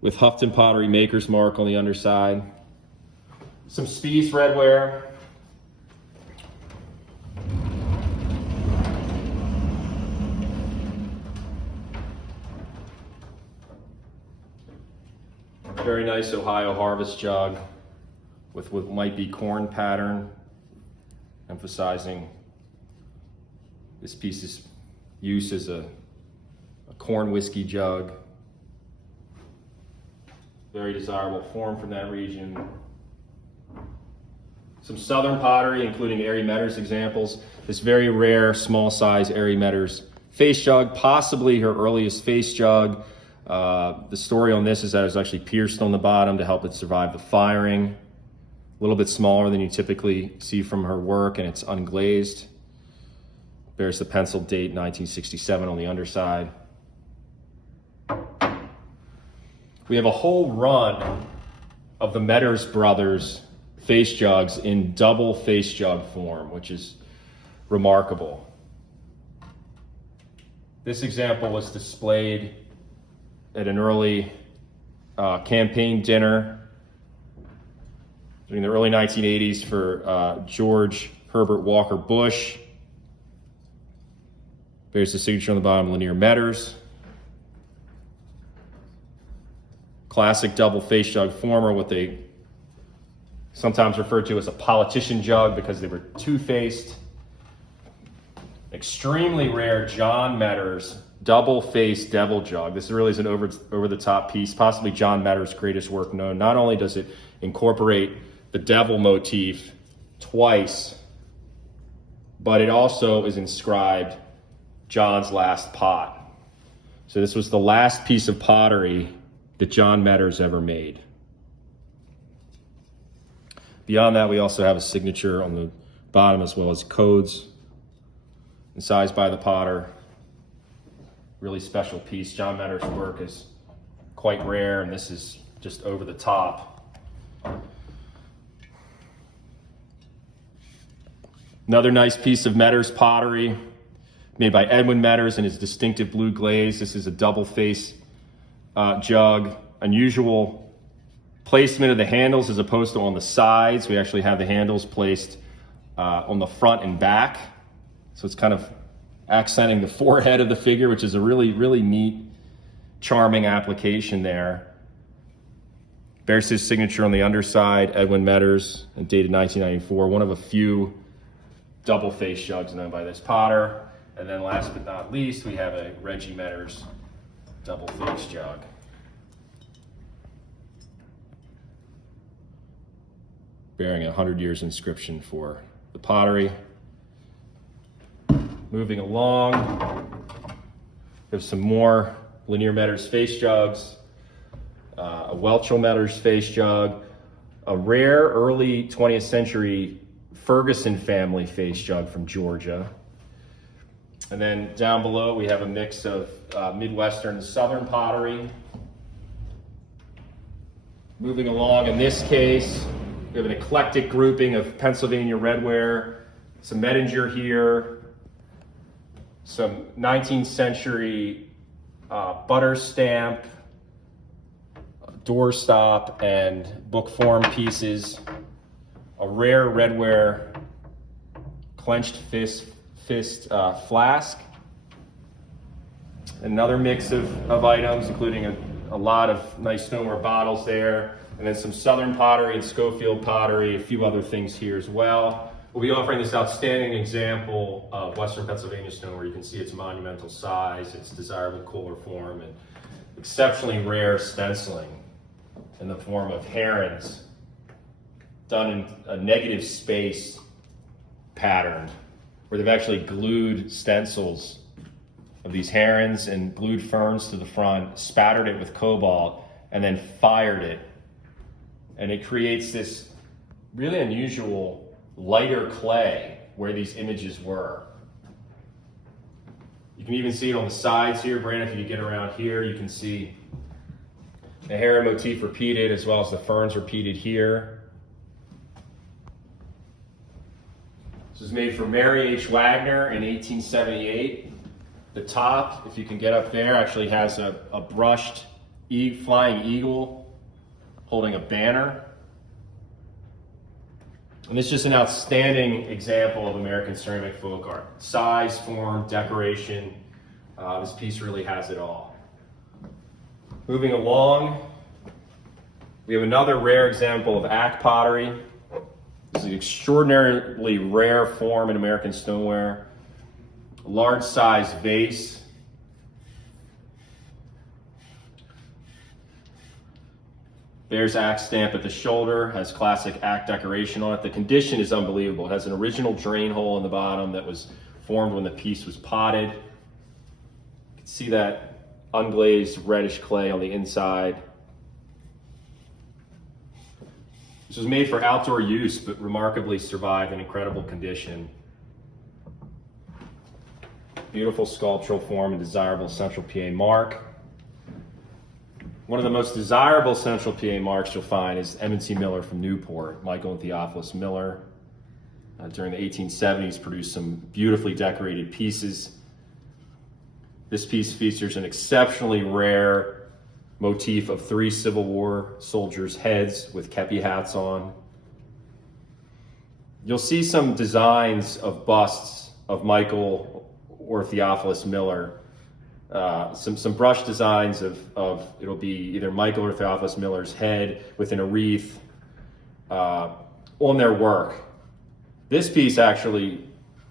with Houghton Pottery maker's mark on the underside. Some Spies redware. Very nice Ohio harvest jug with what might be corn pattern, emphasizing this piece's use as a corn whiskey jug. Very desirable form from that region. Some southern pottery, including Ari Metters examples. This very rare small size Ari Metters face jug, possibly her earliest face jug. The story on this is that it was actually pierced on the bottom to help it survive the firing. A little bit smaller than you typically see from her work, and it's unglazed. Bears the penciled date 1967 on the underside. We have a whole run of the Metters brothers face jugs in double face jug form, which is remarkable. This example was displayed at an early campaign dinner during the early 1980s for George Herbert Walker Bush. There's the signature on the bottom, Lanier Metters. Classic double face jug former, what they sometimes referred to as a politician jug because they were two-faced. Extremely rare John Metters double-faced devil jug. This really is an over-the-top piece, possibly John Metters' greatest work known. Not only does it incorporate the devil motif twice, but it also is inscribed John's last pot. So this was the last piece of pottery that John Metters ever made. Beyond that, we also have a signature on the bottom as well as codes incised by the potter. Really special piece. John Metters' work is quite rare, and this is just over the top. Another nice piece of Metters pottery made by Edwin Metters in his distinctive blue glaze. This is a double face jug. Unusual placement of the handles as opposed to on the sides. We actually have the handles placed on the front and back. So it's kind of accenting the forehead of the figure, which is a really, really neat, charming application there. Bears his signature on the underside, Edwin Metters, and dated 1994. One of a few double face jugs known by this potter. And then last but not least, we have a Reggie Metters double face jug. Bearing a 100 years inscription for the pottery. Moving along, we have some more Lanier Metters face jugs, a Welchel Metters face jug, a rare early 20th century Ferguson family face jug from Georgia. And then down below we have a mix of Midwestern and Southern pottery. Moving along, in this case, we have an eclectic grouping of Pennsylvania Redware, some Mettinger here, some 19th century butter stamp, doorstop, and book form pieces, a rare Redware clenched fist flask, another mix of items, including a lot of nice Stoneware bottles there, and then some Southern pottery and Schofield pottery, a few other things here as well. We'll be offering this outstanding example of Western Pennsylvania Stoneware. You can see its monumental size, its desirable cooler form, and exceptionally rare stenciling in the form of herons done in a negative space pattern, where they've actually glued stencils of these herons and glued ferns to the front, spattered it with cobalt, and then fired it. And it creates this really unusual lighter clay where these images were. You can even see it on the sides here. Brandon, if you get around here, you can see the heron motif repeated as well as the ferns repeated here. This was made for Mary H. Wagner in 1878. The top, if you can get up there, actually has a brushed flying eagle holding a banner. And this is just an outstanding example of American ceramic folk art. Size, form, decoration. This piece really has it all. Moving along, we have another rare example of Ack pottery. This is an extraordinarily rare form in American stoneware. A large size vase. Bears Ack stamp at the shoulder, has classic Ack decoration on it. The condition is unbelievable. It has an original drain hole in the bottom that was formed when the piece was potted. You can see that unglazed reddish clay on the inside. This was made for outdoor use, but remarkably survived in incredible condition. Beautiful sculptural form and desirable Central PA mark. One of the most desirable Central PA marks you'll find is M&C Miller from Newport. Michael and Theophilus Miller, during the 1870s, produced some beautifully decorated pieces. This piece features an exceptionally rare motif of 3 Civil War soldiers' heads with kepi hats on. You'll see some designs of busts of Michael or Theophilus Miller. Some brush designs of it'll be either Michael or Theophilus Miller's head within a wreath on their work. This piece actually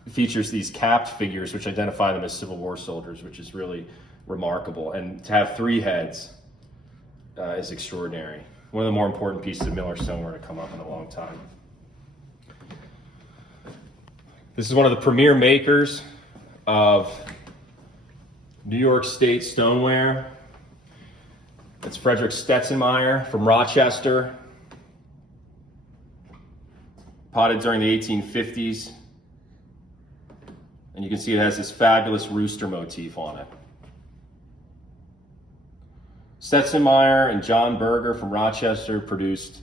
features these capped figures which identify them as Civil War soldiers, which is really remarkable. And to have 3 heads is extraordinary. One of the more important pieces of Miller stoneware to come up in a long time. This is one of the premier makers of New York State stoneware. It's Frederick Stetzenmeyer from Rochester. Potted during the 1850s. And you can see it has this fabulous rooster motif on it. Stetzenmeyer and John Berger from Rochester produced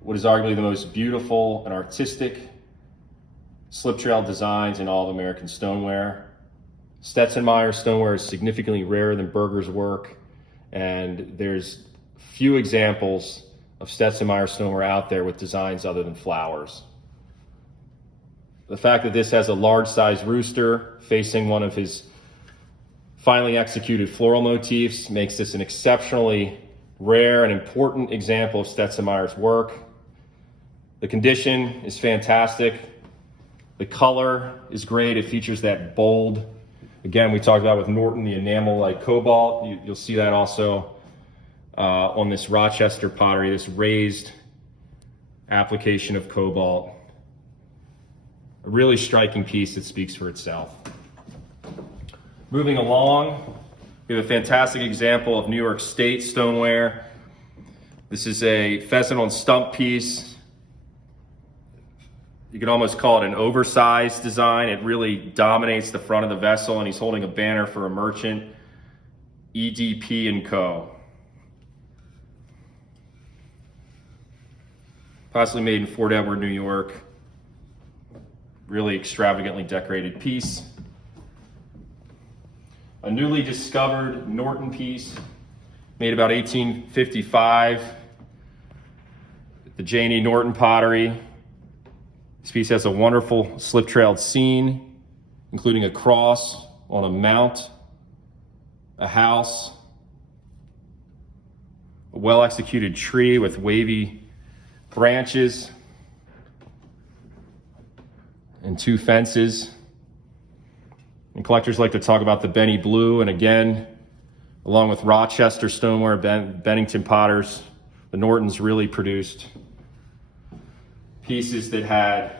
what is arguably the most beautiful and artistic slip trail designs in all of American stoneware. Stetson-Meyer stoneware is significantly rarer than Berger's work, and there's few examples of Stetson-Meyer stoneware out there with designs other than flowers. The fact that this has a large size rooster facing one of his finely executed floral motifs makes this an exceptionally rare and important example of Stetson-Meyer's work. The condition is fantastic. The color is great. It features that bold, again, we talked about with Norton, the enamel-like cobalt. You'll see that also on this Rochester pottery, this raised application of cobalt. A really striking piece that speaks for itself. Moving along, we have a fantastic example of New York State stoneware. This is a pheasant on stump piece. You could almost call it an oversized design. It really dominates the front of the vessel, and he's holding a banner for a merchant, EDP & Co. Possibly made in Fort Edward, New York. Really extravagantly decorated piece. A newly discovered Norton piece, made about 1855. The J&E Norton pottery. This piece has a wonderful slip-trailed scene, including a cross on a mount, a house, a well-executed tree with wavy branches, and two fences. And collectors like to talk about the Benny Blue, and again, along with Rochester stoneware, Bennington potters, the Nortons really produced pieces that had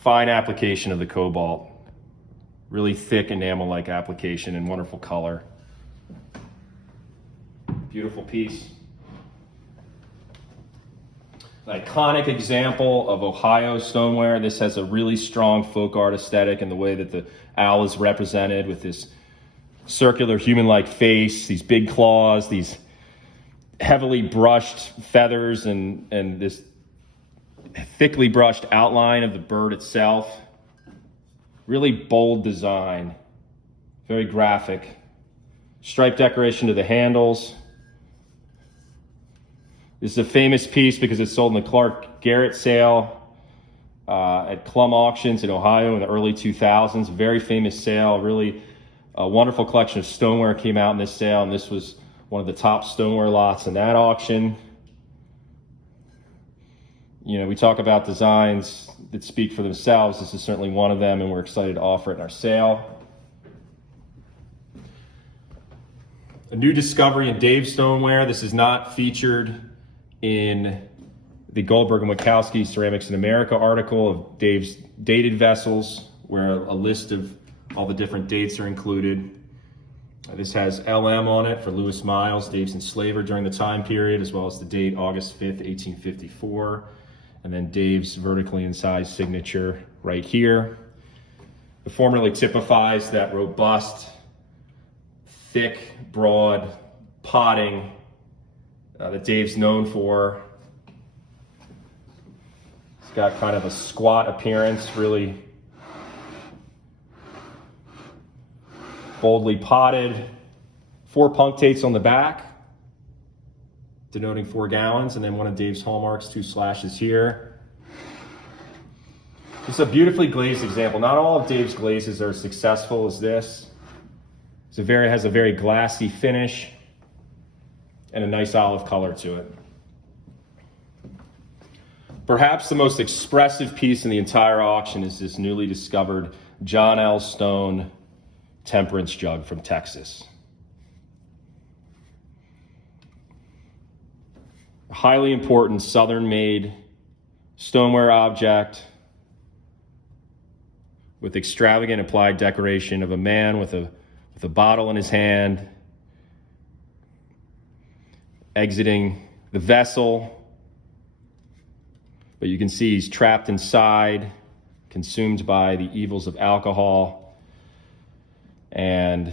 fine application of the cobalt, really thick enamel-like application and wonderful color. Beautiful piece. An iconic example of Ohio stoneware. This has a really strong folk art aesthetic in the way that the owl is represented with this circular human-like face, these big claws, these heavily brushed feathers, and this thickly brushed outline of the bird itself. Really bold design, very graphic. Stripe decoration to the handles. This is a famous piece because it's sold in the Clark Garrett sale at Clum Auctions in Ohio in the early 2000s. Very famous sale, really a wonderful collection of stoneware came out in this sale, and this was one of the top stoneware lots in that auction. You know, we talk about designs that speak for themselves. This is certainly one of them, and we're excited to offer it in our sale. A new discovery in Dave's stoneware. This is not featured in the Goldberg and Wachowski Ceramics in America article of Dave's dated vessels, where a list of all the different dates are included. This has LM on it for Lewis Miles, Dave's enslaver during the time period, as well as the date August 5th, 1854. And then Dave's vertically incised signature right here. The form really typifies that robust, thick, broad potting that Dave's known for. It's got kind of a squat appearance, really boldly potted. 4 punctates on the back, denoting 4 gallons, and then one of Dave's hallmarks, 2 slashes here. It's a beautifully glazed example. Not all of Dave's glazes are as successful as this. Has a very glassy finish and a nice olive color to it. Perhaps the most expressive piece in the entire auction is this newly discovered John L. Stone temperance jug from Texas. A highly important Southern-made stoneware object with extravagant applied decoration of a man with a bottle in his hand, exiting the vessel, but you can see he's trapped inside, consumed by the evils of alcohol, and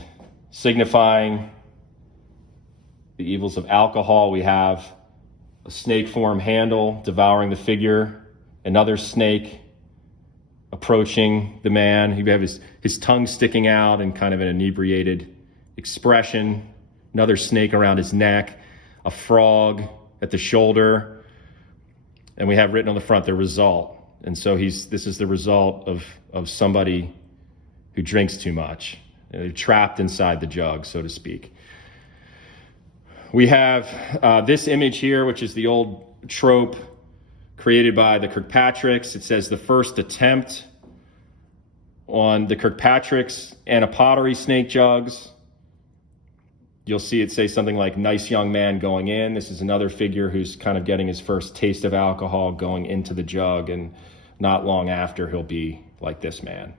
signifying the evils of alcohol, we have a snake form handle devouring the figure, another snake approaching the man. He would have his tongue sticking out and kind of an inebriated expression. Another snake around his neck, a frog at the shoulder. And we have written on the front, the result. And so this is the result of somebody who drinks too much. They're trapped inside the jug, so to speak. We have this image here, which is the old trope created by the Kirkpatricks. It says the first attempt on the Kirkpatricks and a pottery snake jugs. You'll see it say something like nice young man going in. This is another figure who's kind of getting his first taste of alcohol going into the jug, and not long after he'll be like this man.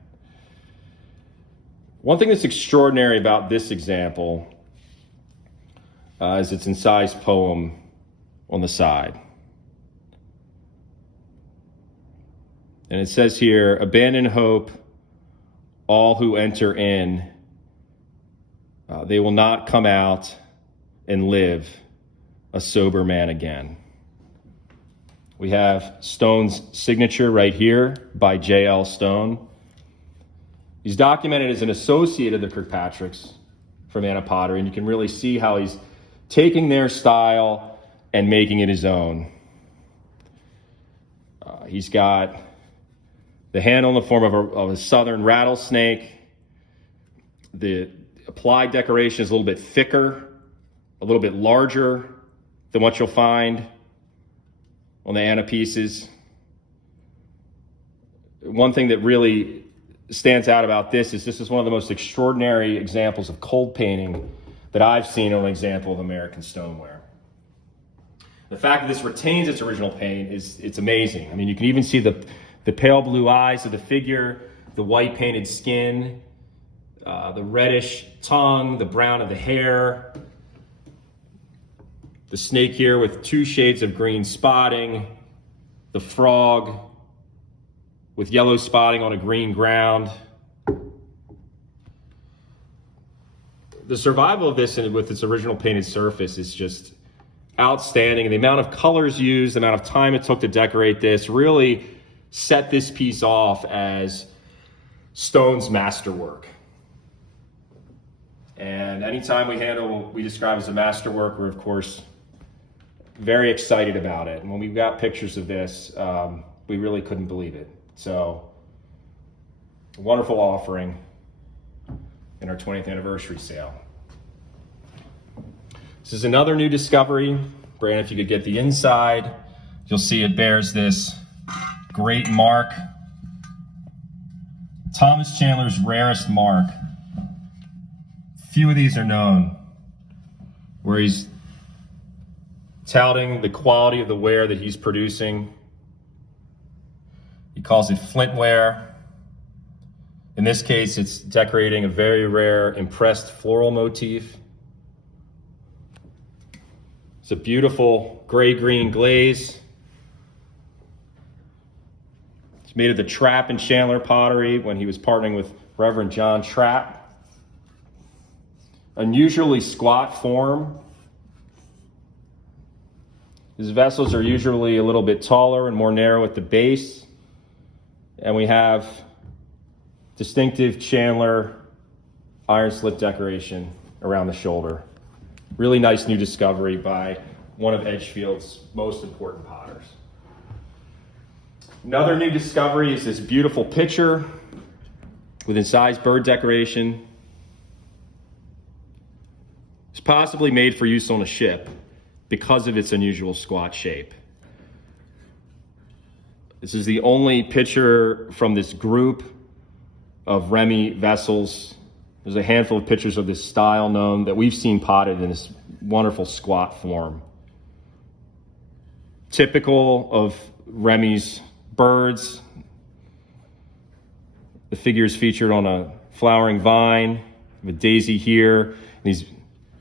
One thing that's extraordinary about this example is its incised poem on the side. And it says here, abandon hope, all who enter in, they will not come out and live a sober man again. We have Stone's signature right here by J.L. Stone. He's documented as an associate of the Kirkpatricks from Anna Pottery, and you can really see how he's taking their style and making it his own. He's got the handle in the form of a southern rattlesnake. The applied decoration is a little bit thicker, a little bit larger than what you'll find on the Anna pieces. One thing that really stands out about this is one of the most extraordinary examples of cold painting that I've seen on an example of American stoneware. The fact that this retains its original paint it's amazing. I mean, you can even see the pale blue eyes of the figure, the white painted skin, the reddish tongue, the brown of the hair, the snake here with 2 shades of green spotting, the frog with yellow spotting on a green ground. The survival of this with its original painted surface is just outstanding. And the amount of colors used, the amount of time it took to decorate this really set this piece off as Stone's masterwork. And anytime we handle what we describe as a masterwork, we're of course very excited about it. And when we got pictures of this, we really couldn't believe it. So, a wonderful offering in our 20th anniversary sale. This is another new discovery. Brandon, if you could get the inside, you'll see it bears this great mark. Thomas Chandler's rarest mark. Few of these are known, where he's touting the quality of the ware that he's producing. He calls it flintware. In this case, it's decorating a very rare impressed floral motif. It's a beautiful gray-green glaze. It's made of the Trapp and Chandler pottery when he was partnering with Reverend John Trapp. Unusually squat form. His vessels are usually a little bit taller and more narrow at the base. And we have distinctive Chandler iron slip decoration around the shoulder. Really nice new discovery by one of Edgefield's most important potters. Another new discovery is this beautiful pitcher with incised bird decoration. It's possibly made for use on a ship because of its unusual squat shape. This is the only pitcher from this group of Remy vessels. There's a handful of pitchers of this style known that we've seen potted in this wonderful squat form. Typical of Remy's birds. The figure is featured on a flowering vine with daisy here. These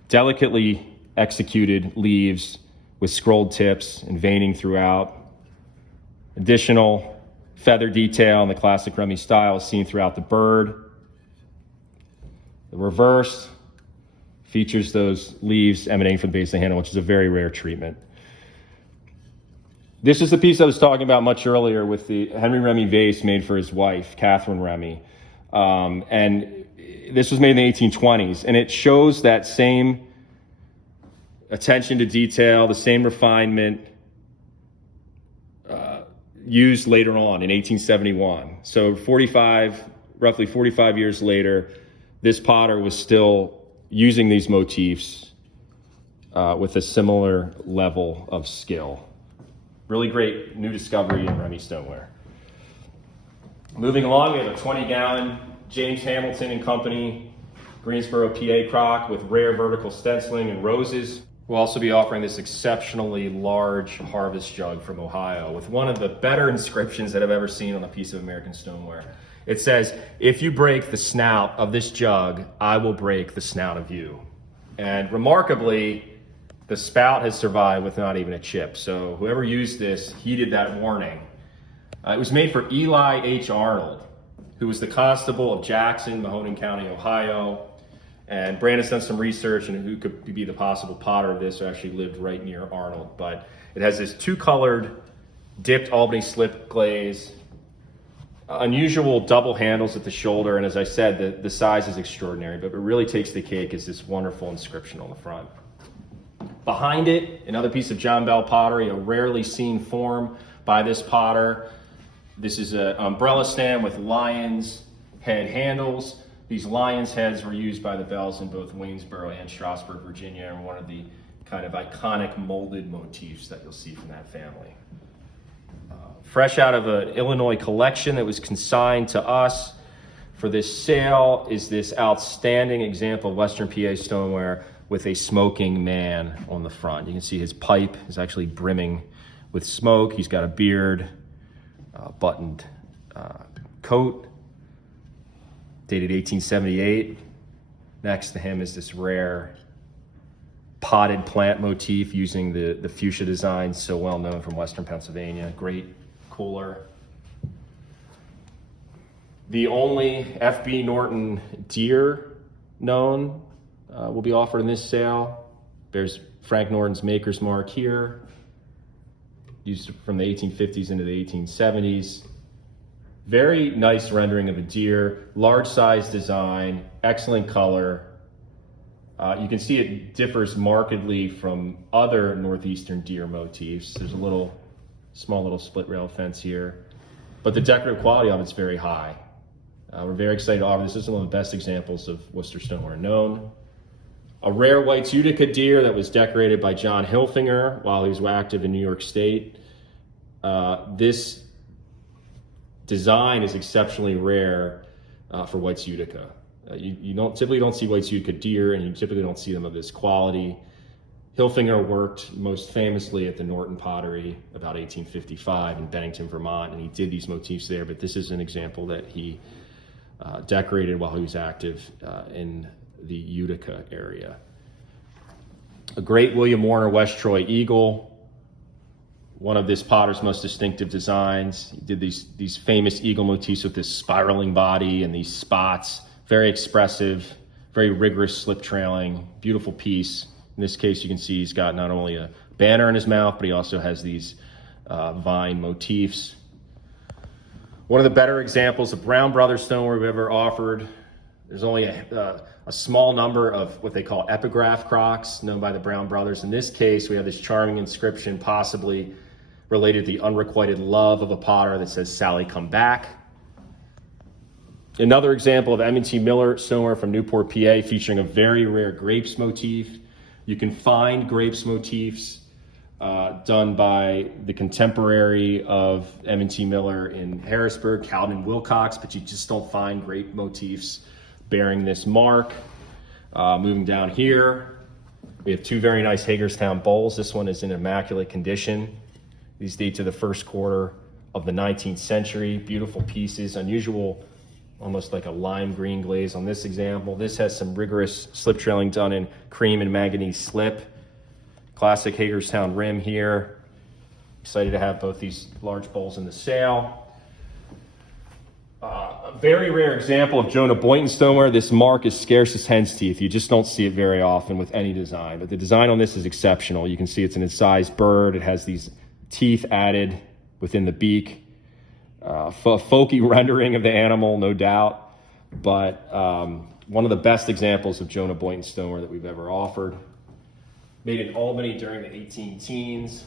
delicately executed leaves with scrolled tips and veining throughout. Additional feather detail in the classic Remy style is seen throughout the bird. The reverse features those leaves emanating from the base of the handle, which is a very rare treatment. This is the piece I was talking about much earlier with the Henry Remy vase made for his wife, Catherine Remy. And this was made in the 1820s, and it shows that same attention to detail, the same refinement used later on in 1871. So roughly 45 years later, this potter was still using these motifs with a similar level of skill. Really great new discovery in Remy stoneware. Moving along, we have a 20-gallon James Hamilton and Company Greensboro, PA crock with rare vertical stenciling and roses. We'll also be offering this exceptionally large harvest jug from Ohio with one of the better inscriptions that I've ever seen on a piece of American stoneware. It says, "If you break the snout of this jug, I will break the snout of you." And remarkably, the spout has survived with not even a chip. So whoever used this heeded that warning. It was made for Eli H. Arnold, who was the constable of Jackson, Mahoning County, Ohio. And Brandon's done some research and who could be the possible potter of this, who actually lived right near Arnold. But it has this two-colored dipped Albany slip glaze, unusual double handles at the shoulder, and as I said, the size is extraordinary, but what really takes the cake is this wonderful inscription on the front. Behind it, another piece of John Bell pottery, a rarely seen form by this potter. This is an umbrella stand with lion's head handles. These lion's heads were used by the Bells in both Waynesboro and Strasburg, Virginia, and one of the kind of iconic molded motifs that you'll see from that family. Fresh out of an Illinois collection that was consigned to us for this sale is this outstanding example of Western PA stoneware with a smoking man on the front. You can see his pipe is actually brimming with smoke. He's got a beard, buttoned coat, dated 1878. Next to him is this rare potted plant motif using the fuchsia design so well known from Western Pennsylvania. Great cooler. The only F.B. Norton deer known will be offered in this sale. There's Frank Norton's maker's mark here, used from the 1850s into the 1870s. Very nice rendering of a deer, large size design, excellent color. You can see it differs markedly from other northeastern deer motifs. There's a small little split rail fence here, but the decorative quality of it's very high. We're very excited to offer this. This is one of the best examples of Worcester stoneware known. A rare White's Utica deer that was decorated by John Hilfinger while he was active in New York State. This design is exceptionally rare for White's Utica. You typically don't see White's Utica deer, and you typically don't see them of this quality. Hilfinger worked most famously at the Norton Pottery about 1855 in Bennington, Vermont, and he did these motifs there, but this is an example that he decorated while he was active in the Utica area. A great William Warner West Troy eagle, one of this potter's most distinctive designs. He did these famous eagle motifs with this spiraling body and these spots, very expressive, very rigorous slip trailing, beautiful piece. In this case, you can see he's got not only a banner in his mouth, but he also has these vine motifs. One of the better examples of Brown Brothers stoneware we've ever offered. There's only a small number of what they call epigraph crocks known by the Brown Brothers. In this case, we have this charming inscription, possibly related to the unrequited love of a potter, that says, "Sally, come back." Another example of M&T Miller stoneware from Newport, PA, featuring a very rare grapes motif. You can find grapes motifs done by the contemporary of M&T Miller in Harrisburg, Calvin Wilcox, but you just don't find grape motifs bearing this mark. Moving down here, we have two very nice Hagerstown bowls. This one is in immaculate condition. These date to the first quarter of the 19th century. Beautiful pieces, unusual, almost like a lime green glaze on this example. This has some rigorous slip trailing done in cream and manganese slip. Classic Hagerstown rim here. Excited to have both these large bowls in the sale. A very rare example of Jonah Boynton stoneware. This mark is scarce as hen's teeth. You just don't see it very often with any design, but the design on this is exceptional. You can see it's an incised bird. It has these teeth added within the beak. Folky rendering of the animal, no doubt, but one of the best examples of Jonah Boynton stoneware that we've ever offered. Made in Albany during the 18 teens.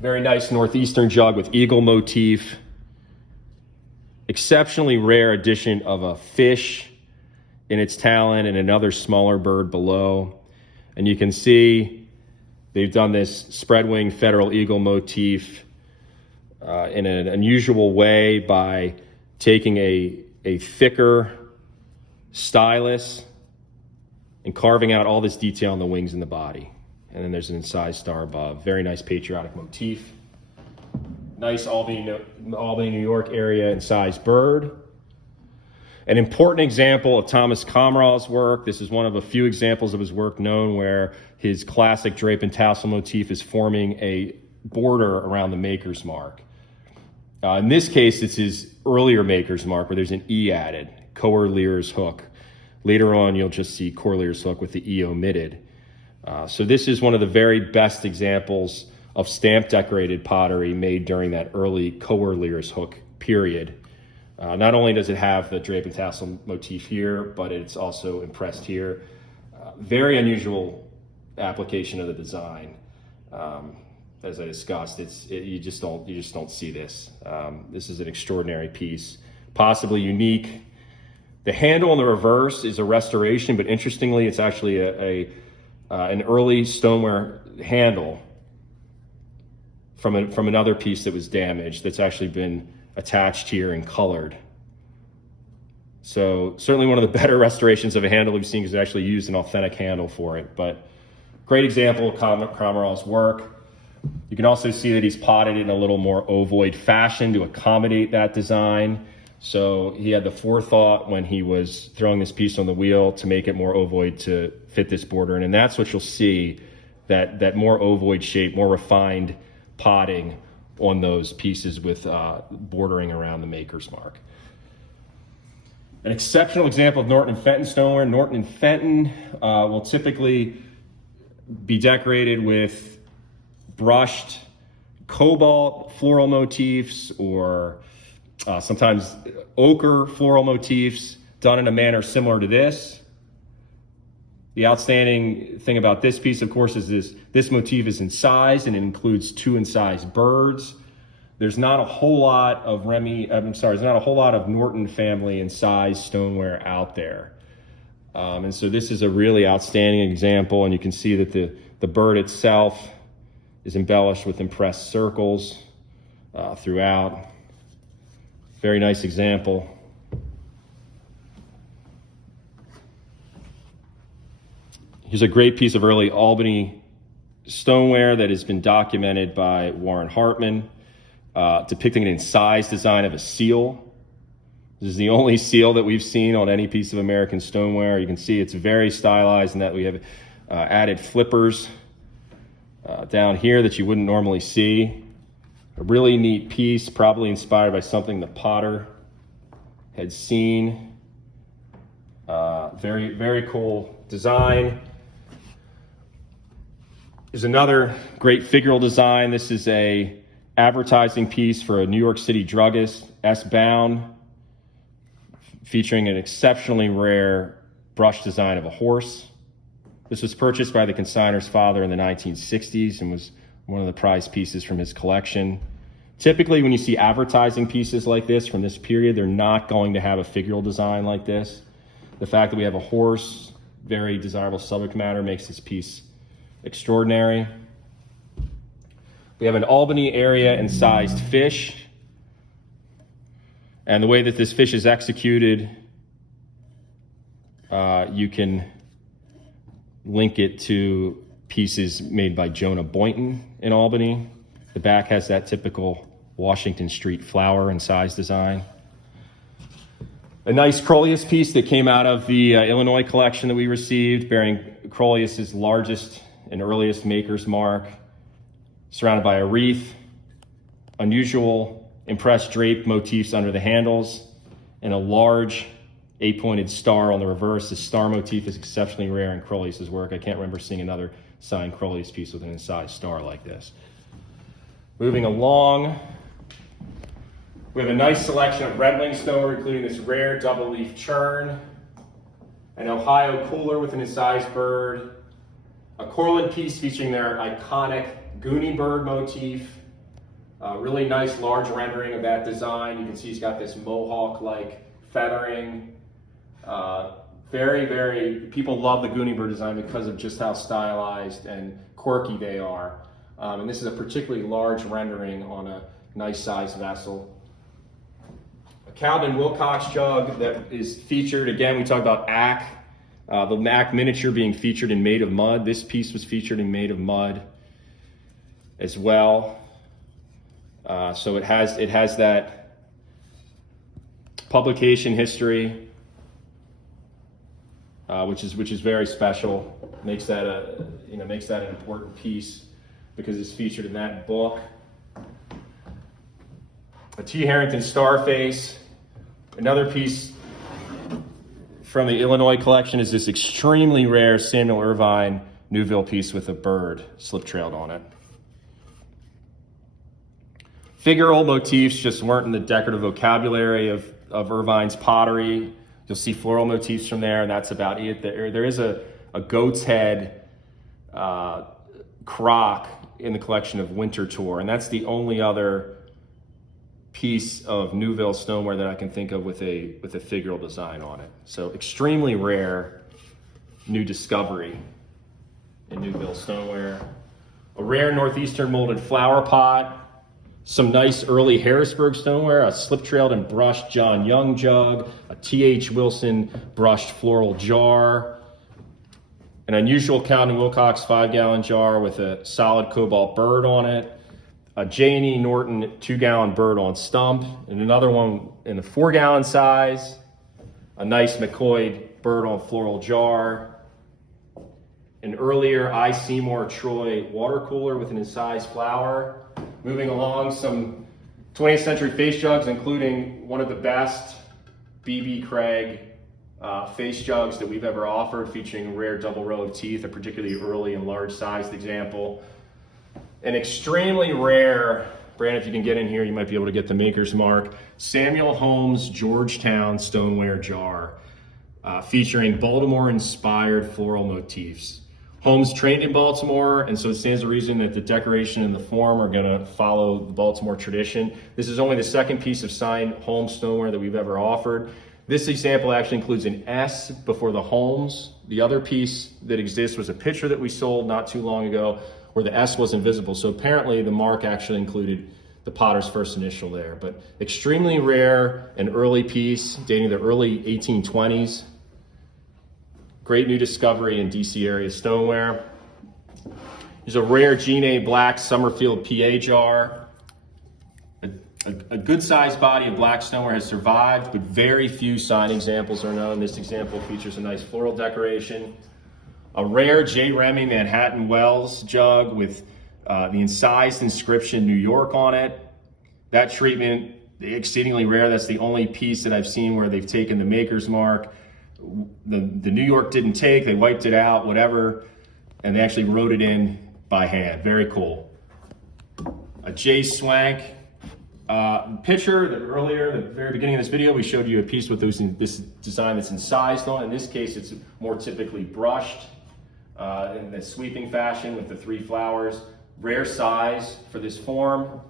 Very nice northeastern jug with eagle motif. Exceptionally rare addition of a fish in its talon and another smaller bird below. And you can see they've done this spread wing federal eagle motif in an unusual way by taking a thicker stylus and carving out all this detail on the wings and the body. And then there's an incised star above. Very nice patriotic motif. Nice Albany, New York area incised bird. An important example of Thomas Comral's work. This is one of a few examples of his work known where his classic drape and tassel motif is forming a border around the maker's mark. In this case, it's his earlier maker's mark where there's an E added, Coeur-Lear's hook. Later on, you'll just see Coeur-Lear's hook with the E omitted. So this is one of the very best examples of stamp decorated pottery made during that early Coeur-Lear's hook period. Not only does it have the drape and tassel motif here, but it's also impressed here. Very unusual application of the design. As I discussed, you just don't see this. This is an extraordinary piece, possibly unique. The handle in the reverse is a restoration, but interestingly, it's actually an early stoneware handle from another piece that was damaged that's actually been attached here and colored. So certainly one of the better restorations of a handle we've seen because it actually used an authentic handle for it. But great example of Comral's work. You can also see that he's potted in a little more ovoid fashion to accommodate that design. So he had the forethought when he was throwing this piece on the wheel to make it more ovoid to fit this border in. And that's what you'll see, that more ovoid shape, more refined potting on those pieces with bordering around the maker's mark. An exceptional example of Norton and Fenton stoneware. Norton and Fenton will typically be decorated with brushed cobalt floral motifs or sometimes ochre floral motifs done in a manner similar to this. The outstanding thing about this piece, of course, is this motif is incised and it includes 2 incised birds. There's not a whole lot of there's not a whole lot of Norton family incised stoneware out there. And so this is a really outstanding example, and you can see that the bird itself is embellished with impressed circles throughout. Very nice example. Here's a great piece of early Albany stoneware that has been documented by Warren Hartman, depicting an incised design of a seal. This is the only seal that we've seen on any piece of American stoneware. You can see it's very stylized in that we have added flippers down here that you wouldn't normally see. A really neat piece, probably inspired by something the potter had seen. Very, very cool design. There's another great figural design. This is a advertising piece for a New York City druggist, S. Bound, featuring an exceptionally rare brush design of a horse. This was purchased by the consignor's father in the 1960s and was one of the prized pieces from his collection. Typically, when you see advertising pieces like this from this period, they're not going to have a figural design like this. The fact that we have a horse, very desirable subject matter, makes this piece extraordinary. We have an Albany area incised fish. And the way that this fish is executed, you can link it to pieces made by Jonah Boynton in Albany. The back has that typical Washington Street flower incised design. A nice Crolius piece that came out of the Illinois collection that we received, bearing Crolius's largest and earliest maker's mark, surrounded by a wreath, unusual impressed drape motifs under the handles, and a large 8-pointed star on the reverse. The star motif is exceptionally rare in Crolius's work. I can't remember seeing another signed Crowley's piece with an incised star like this. Moving along, we have a nice selection of red wing stoneware, including this rare double leaf churn, an Ohio cooler with an incised bird, a Corlin piece featuring their iconic Goonie bird motif, a really nice large rendering of that design. You can see he's got this mohawk-like feathering. People love the Goonie bird design because of just how stylized and quirky they are. And this is a particularly large rendering on a nice sized vessel. A Cowden Wilcox jug that is featured, again, we talked about ACK, the MAC miniature being featured in Made of Mud. This piece was featured in Made of Mud as well. So it has that publication history, which is very special. Makes that an important piece because it's featured in that book. A T. Harrington Starface. Another piece from the Illinois collection is this extremely rare Samuel Irvine Newville piece with a bird slip-trailed on it. Figural motifs just weren't in the decorative vocabulary of Irvine's pottery. You'll see floral motifs from there, and that's about it. There is a goat's head crock in the collection of Winter Tour, and that's the only other piece of Newville stoneware that I can think of with a figural design on it. So extremely rare new discovery in Newville stoneware. A rare northeastern molded flower pot. Some nice early Harrisburg stoneware, a slip-trailed and brushed John Young jug, a T.H. Wilson brushed floral jar, an unusual Cowden Wilcox 5-gallon jar with a solid cobalt bird on it, a J&E Norton 2-gallon bird on stump, and another one in the 4-gallon size, a nice McCoy bird on floral jar, an earlier I. Seymour Troy water cooler with an incised flower. Moving along, some 20th century face jugs, including one of the best B.B. Craig face jugs that we've ever offered, featuring a rare double row of teeth, a particularly early and large sized example. An extremely rare, Brandon, if you can get in here, you might be able to get the maker's mark, Samuel Holmes Georgetown stoneware jar, featuring Baltimore-inspired floral motifs. Holmes trained in Baltimore, and so it stands to reason that the decoration and the form are going to follow the Baltimore tradition. This is only the second piece of signed Holmes stoneware that we've ever offered. This example actually includes an S before the Holmes. The other piece that exists was a picture that we sold not too long ago where the S was invisible. So apparently the mark actually included the potter's first initial there. But extremely rare and early piece dating the early 1820s. Great new discovery in DC area stoneware. There's a rare Gene A. Black Summerfield PA jar. A good sized body of black stoneware has survived, but very few signed examples are known. This example features a nice floral decoration. A rare J. Remy Manhattan Wells jug with the incised inscription New York on it. That treatment, exceedingly rare. That's the only piece that I've seen where they've taken the maker's mark. The New York didn't take, they wiped it out, whatever, and they actually wrote it in by hand. Very cool. A J. Swank picture that earlier, the very beginning of this video, we showed you a piece with this design that's incised on. In this case, it's more typically brushed in the sweeping fashion with the 3 flowers. Rare size for this form.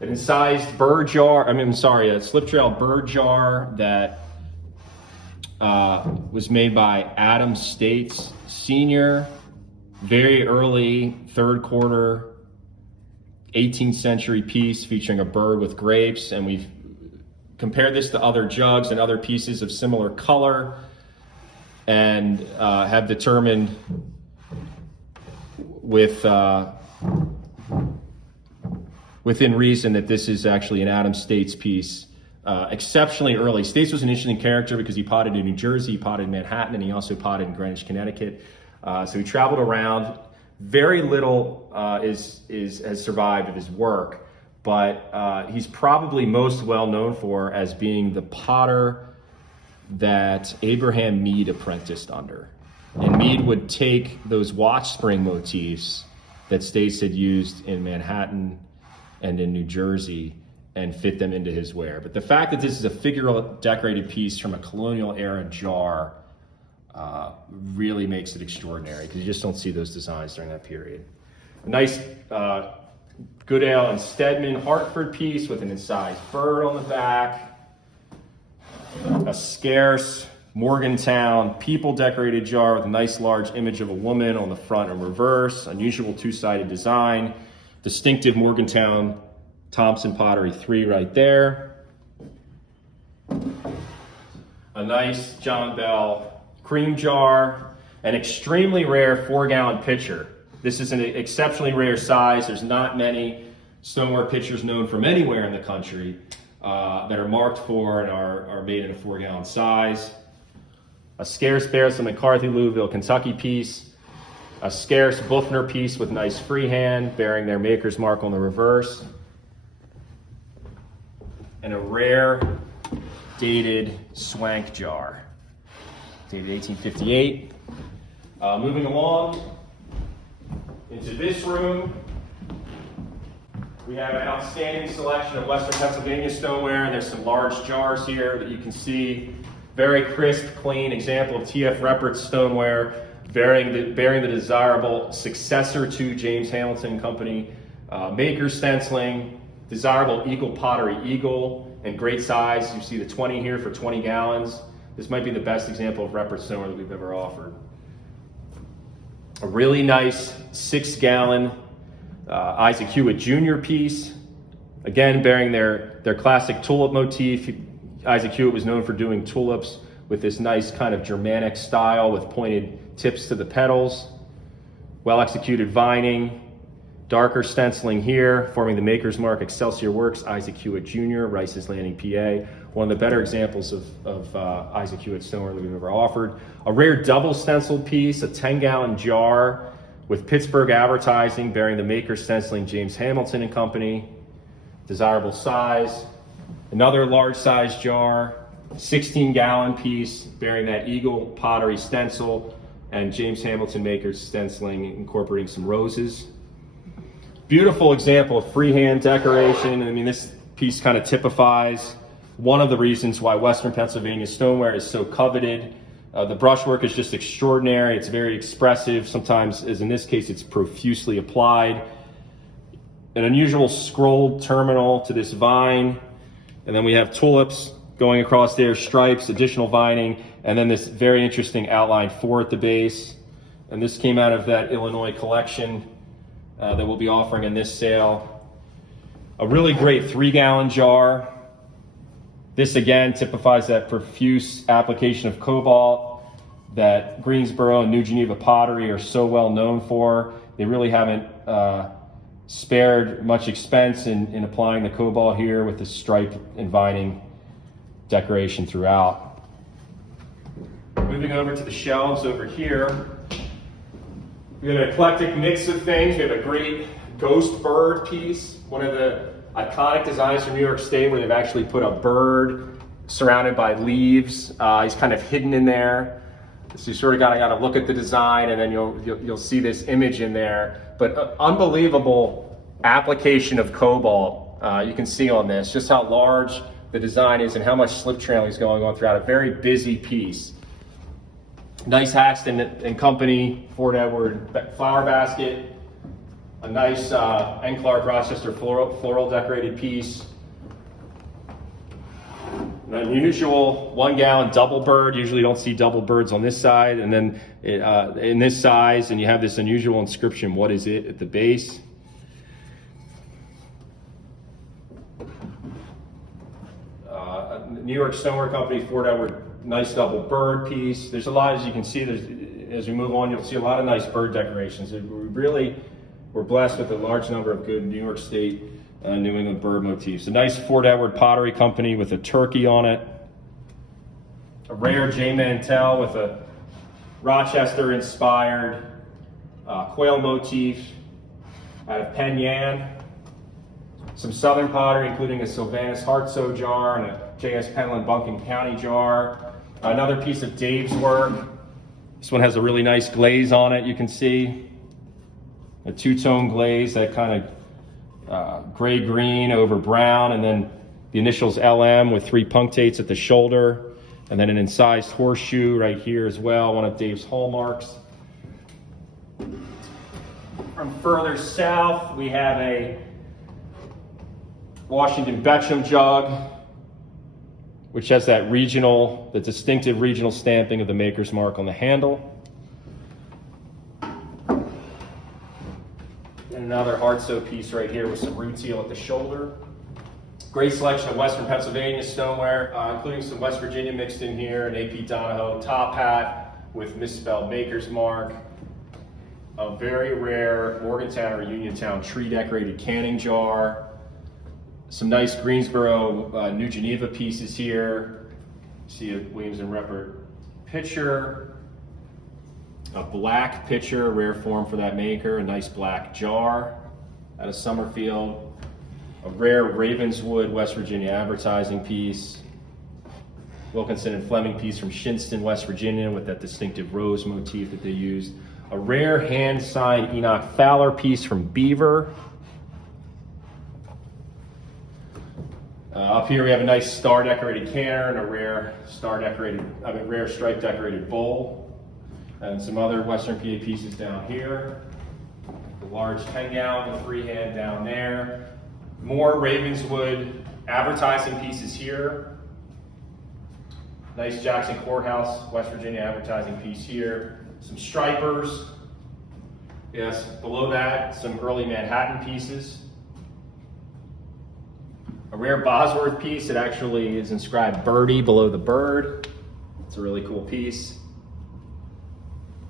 An incised bird jar, a slip-trail bird jar that was made by Adam States Sr., very early, 3rd quarter, 18th century piece featuring a bird with grapes, and we've compared this to other jugs and other pieces of similar color and have determined within reason that this is actually an Adam States piece. Exceptionally early. States was an interesting character because he potted in New Jersey, he potted in Manhattan, and he also potted in Greenwich, Connecticut. So he traveled around. Very little has survived of his work, but he's probably most well known for as being the potter that Abraham Mead apprenticed under. And Mead would take those watch spring motifs that States had used in Manhattan and in New Jersey and fit them into his ware. But the fact that this is a figural decorated piece from a colonial era jar really makes it extraordinary, because you just don't see those designs during that period. A nice Goodale and Stedman Hartford piece with an incised bird on the back. A scarce Morgantown people decorated jar with a nice large image of a woman on the front and reverse. Unusual two-sided design. Distinctive Morgantown Thompson Pottery 3 right there. A nice John Bell cream jar. An extremely rare 4-gallon pitcher. This is an exceptionally rare size. There's not many stoneware pitchers known from anywhere in the country that are marked for and are made in a 4-gallon size. A scarce Bearson McCarthy Louisville, Kentucky piece. A scarce Buffner piece with nice freehand bearing their maker's mark on the reverse. And a rare dated Swank jar, dated 1858. Moving along into this room, we have an outstanding selection of Western Pennsylvania stoneware, and there's some large jars here that you can see. Very crisp, clean example of T.F. Reppert's stoneware, bearing the desirable successor to James Hamilton Company maker stenciling, desirable Eagle pottery eagle, and great size. You see the 20 here for 20 gallons. This might be the best example of Reppert stoneware that we've ever offered. A really nice 6-gallon Isaac Hewitt Jr. piece, again bearing their classic tulip motif. Isaac Hewitt was known for doing tulips with this nice kind of Germanic style with pointed tips to the petals. Well executed vining, darker stenciling here, forming the maker's mark, Excelsior Works, Isaac Hewitt Jr., Rice's Landing, PA. One of the better examples of Isaac Hewitt stoneware that we've ever offered. A rare double stenciled piece, a 10-gallon jar with Pittsburgh advertising bearing the maker stenciling James Hamilton and Company. Desirable size. Another large size jar, 16-gallon piece bearing that Eagle pottery stencil and James Hamilton maker's stenciling incorporating some roses. Beautiful example of freehand decoration. I mean, this piece kind of typifies one of the reasons why Western Pennsylvania stoneware is so coveted. The brushwork is just extraordinary. It's very expressive. Sometimes, as in this case, it's profusely applied. An unusual scrolled terminal to this vine. And then we have tulips going across there, stripes, additional vining, and then this very interesting outline 4 at the base. And this came out of that Illinois collection that we'll be offering in this sale. A really great 3-gallon jar. This again typifies that profuse application of cobalt that Greensboro and New Geneva pottery are so well known for. They really haven't spared much expense in applying the cobalt here with the stripe and vining decoration throughout. Moving over to the shelves over here, we have an eclectic mix of things. We have a great ghost bird piece, one of the iconic designs from New York State where they've actually put a bird surrounded by leaves. He's kind of hidden in there. So you sort of gotta look at the design, and then you'll see this image in there. But unbelievable application of cobalt. You can see on this just how large the design is and how much slip trailing is going on throughout a very busy piece. Nice Haxton and Company Fort Edward flower basket. A nice N. Clark Rochester floral decorated piece. An unusual 1-gallon double bird. Usually don't see double birds on this side. And then in this size, and you have this unusual inscription, "What is it?" at the base. New York Stoneware Company, Fort Edward, nice double bird piece. There's a lot, as you can see, as we move on, you'll see a lot of nice bird decorations. We're blessed with a large number of good New York State, New England bird motifs. A nice Fort Edward Pottery Company with a turkey on it. A rare J. Mantell with a Rochester-inspired quail motif out of Penn Yan. Some Southern pottery, including a Sylvanus Hartsoe jar and a J.S. Penland Buncombe County jar. Another piece of Dave's work, This one has a really nice glaze on it, you can see. A two-tone glaze, that kind of gray-green over brown, and then the initials LM with 3 punctates at the shoulder, and then an incised horseshoe right here as well, one of Dave's hallmarks. From further south, we have a Washington Betcham jug, which has that the distinctive regional stamping of the maker's mark on the handle. And another hard soap piece right here with some root seal at the shoulder. Great selection of Western Pennsylvania stoneware, including some West Virginia mixed in here, an AP Donahoe top hat with misspelled maker's mark, a very rare Morgantown or Uniontown tree decorated canning jar, some nice Greensboro New Geneva pieces here. See a Williams and Reppert pitcher, a black pitcher, rare form for that maker, a nice black jar out of Summerfield, a rare Ravenswood, West Virginia advertising piece, Wilkinson and Fleming piece from Shinston, West Virginia with that distinctive rose motif that they used, a rare hand-signed Enoch Fowler piece from Beaver. Up here we have a nice star decorated canner and a rare rare stripe decorated bowl, and some other Western PA pieces down here. The large 10-gallon freehand down there. More Ravenswood advertising pieces here. Nice Jackson Courthouse, West Virginia advertising piece here. Some stripers. Yes, below that, some early Manhattan pieces. A rare Bosworth piece that actually is inscribed Birdie below the bird. It's a really cool piece.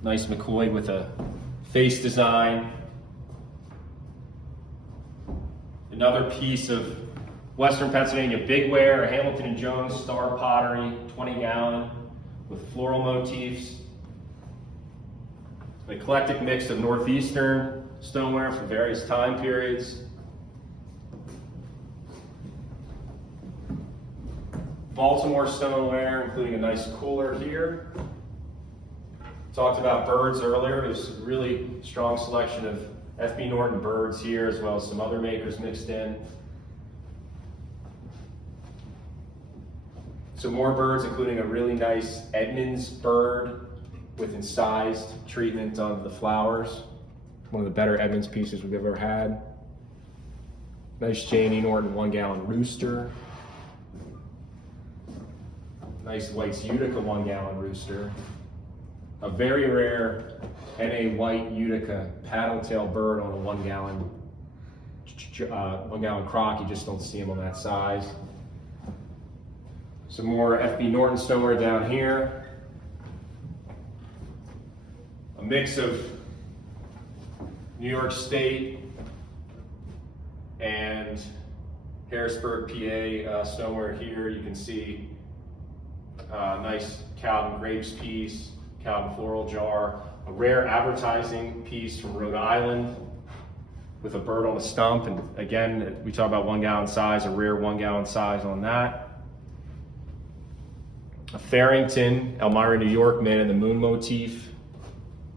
Nice McCoy with a face design. Another piece of Western Pennsylvania bigware, a Hamilton and Jones star pottery, 20-gallon with floral motifs. An eclectic mix of Northeastern stoneware from various time periods. Baltimore stoneware, including a nice cooler here. Talked about birds earlier. There's a really strong selection of F.B. Norton birds here, as well as some other makers mixed in. Some more birds, including a really nice Edmonds bird with incised treatment on the flowers. One of the better Edmonds pieces we've ever had. Nice Janie Norton 1-gallon rooster. Nice White's Utica 1-gallon rooster. A very rare NA White Utica paddle-tail bird on a 1-gallon crock. You just don't see them on that size. Some more F.B. Norton stoneware down here. A mix of New York State and Harrisburg, PA stoneware here. You can see nice Calvin Grapes piece, Calvin floral jar, a rare advertising piece from Rhode Island with a bird on a stump. And again, we talk about 1-gallon size, a rare 1-gallon size on that. A Farrington, Elmira, New York, man in the moon motif.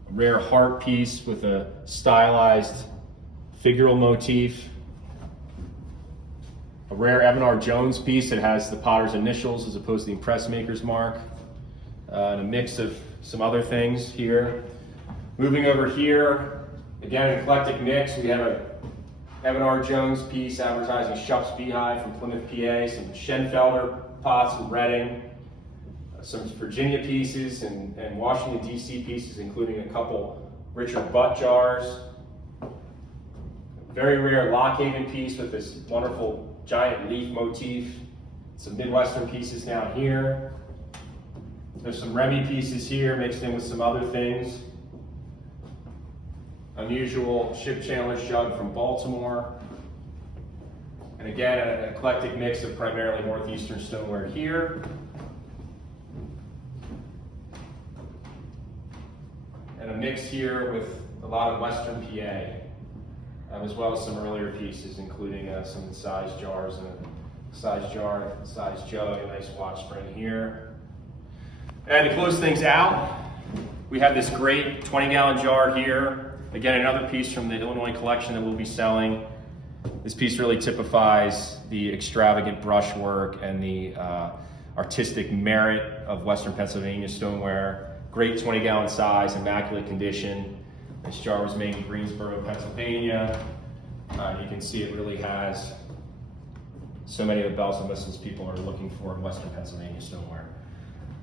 A rare heart piece with a stylized figural motif. A rare Evan R. Jones piece that has the potter's initials as opposed to the impress maker's mark. And a mix of some other things here. Moving over here, again, an eclectic mix. We have a Evan R. Jones piece advertising Shupp's Beehive from Plymouth, PA. Some Schenfelder pots from Reading. Some Virginia pieces and Washington, D.C. pieces, including a couple Richard Butt jars. Very rare Lockhaven piece with this wonderful giant leaf motif. Some Midwestern pieces down here. There's some Remy pieces here mixed in with some other things. Unusual Ship Chandler's jug from Baltimore. And again, an eclectic mix of primarily Northeastern stoneware here. And a mix here with a lot of Western PA, as well as some earlier pieces, including some incised jars and a incised jar, incised jug, a nice watch spring here. And to close things out, We have this great 20-gallon jar here. Again, another piece from the Illinois collection that we'll be selling. This piece really typifies the extravagant brushwork and the artistic merit of Western Pennsylvania stoneware. Great 20-gallon size, immaculate condition. This jar was made in Greensboro, Pennsylvania. You can see it really has so many of the bells and whistles people are looking for in Western Pennsylvania stoneware.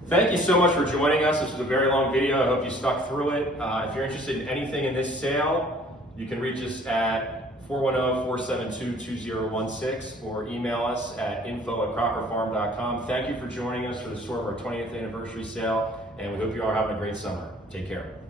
Thank you so much for joining us. This was a very long video. I hope you stuck through it. If you're interested in anything in this sale, you can reach us at 410-472-2016 or email us at info@crockerfarm.com. Thank you for joining us for the start of our 20th anniversary sale, and we hope you are having a great summer. Take care.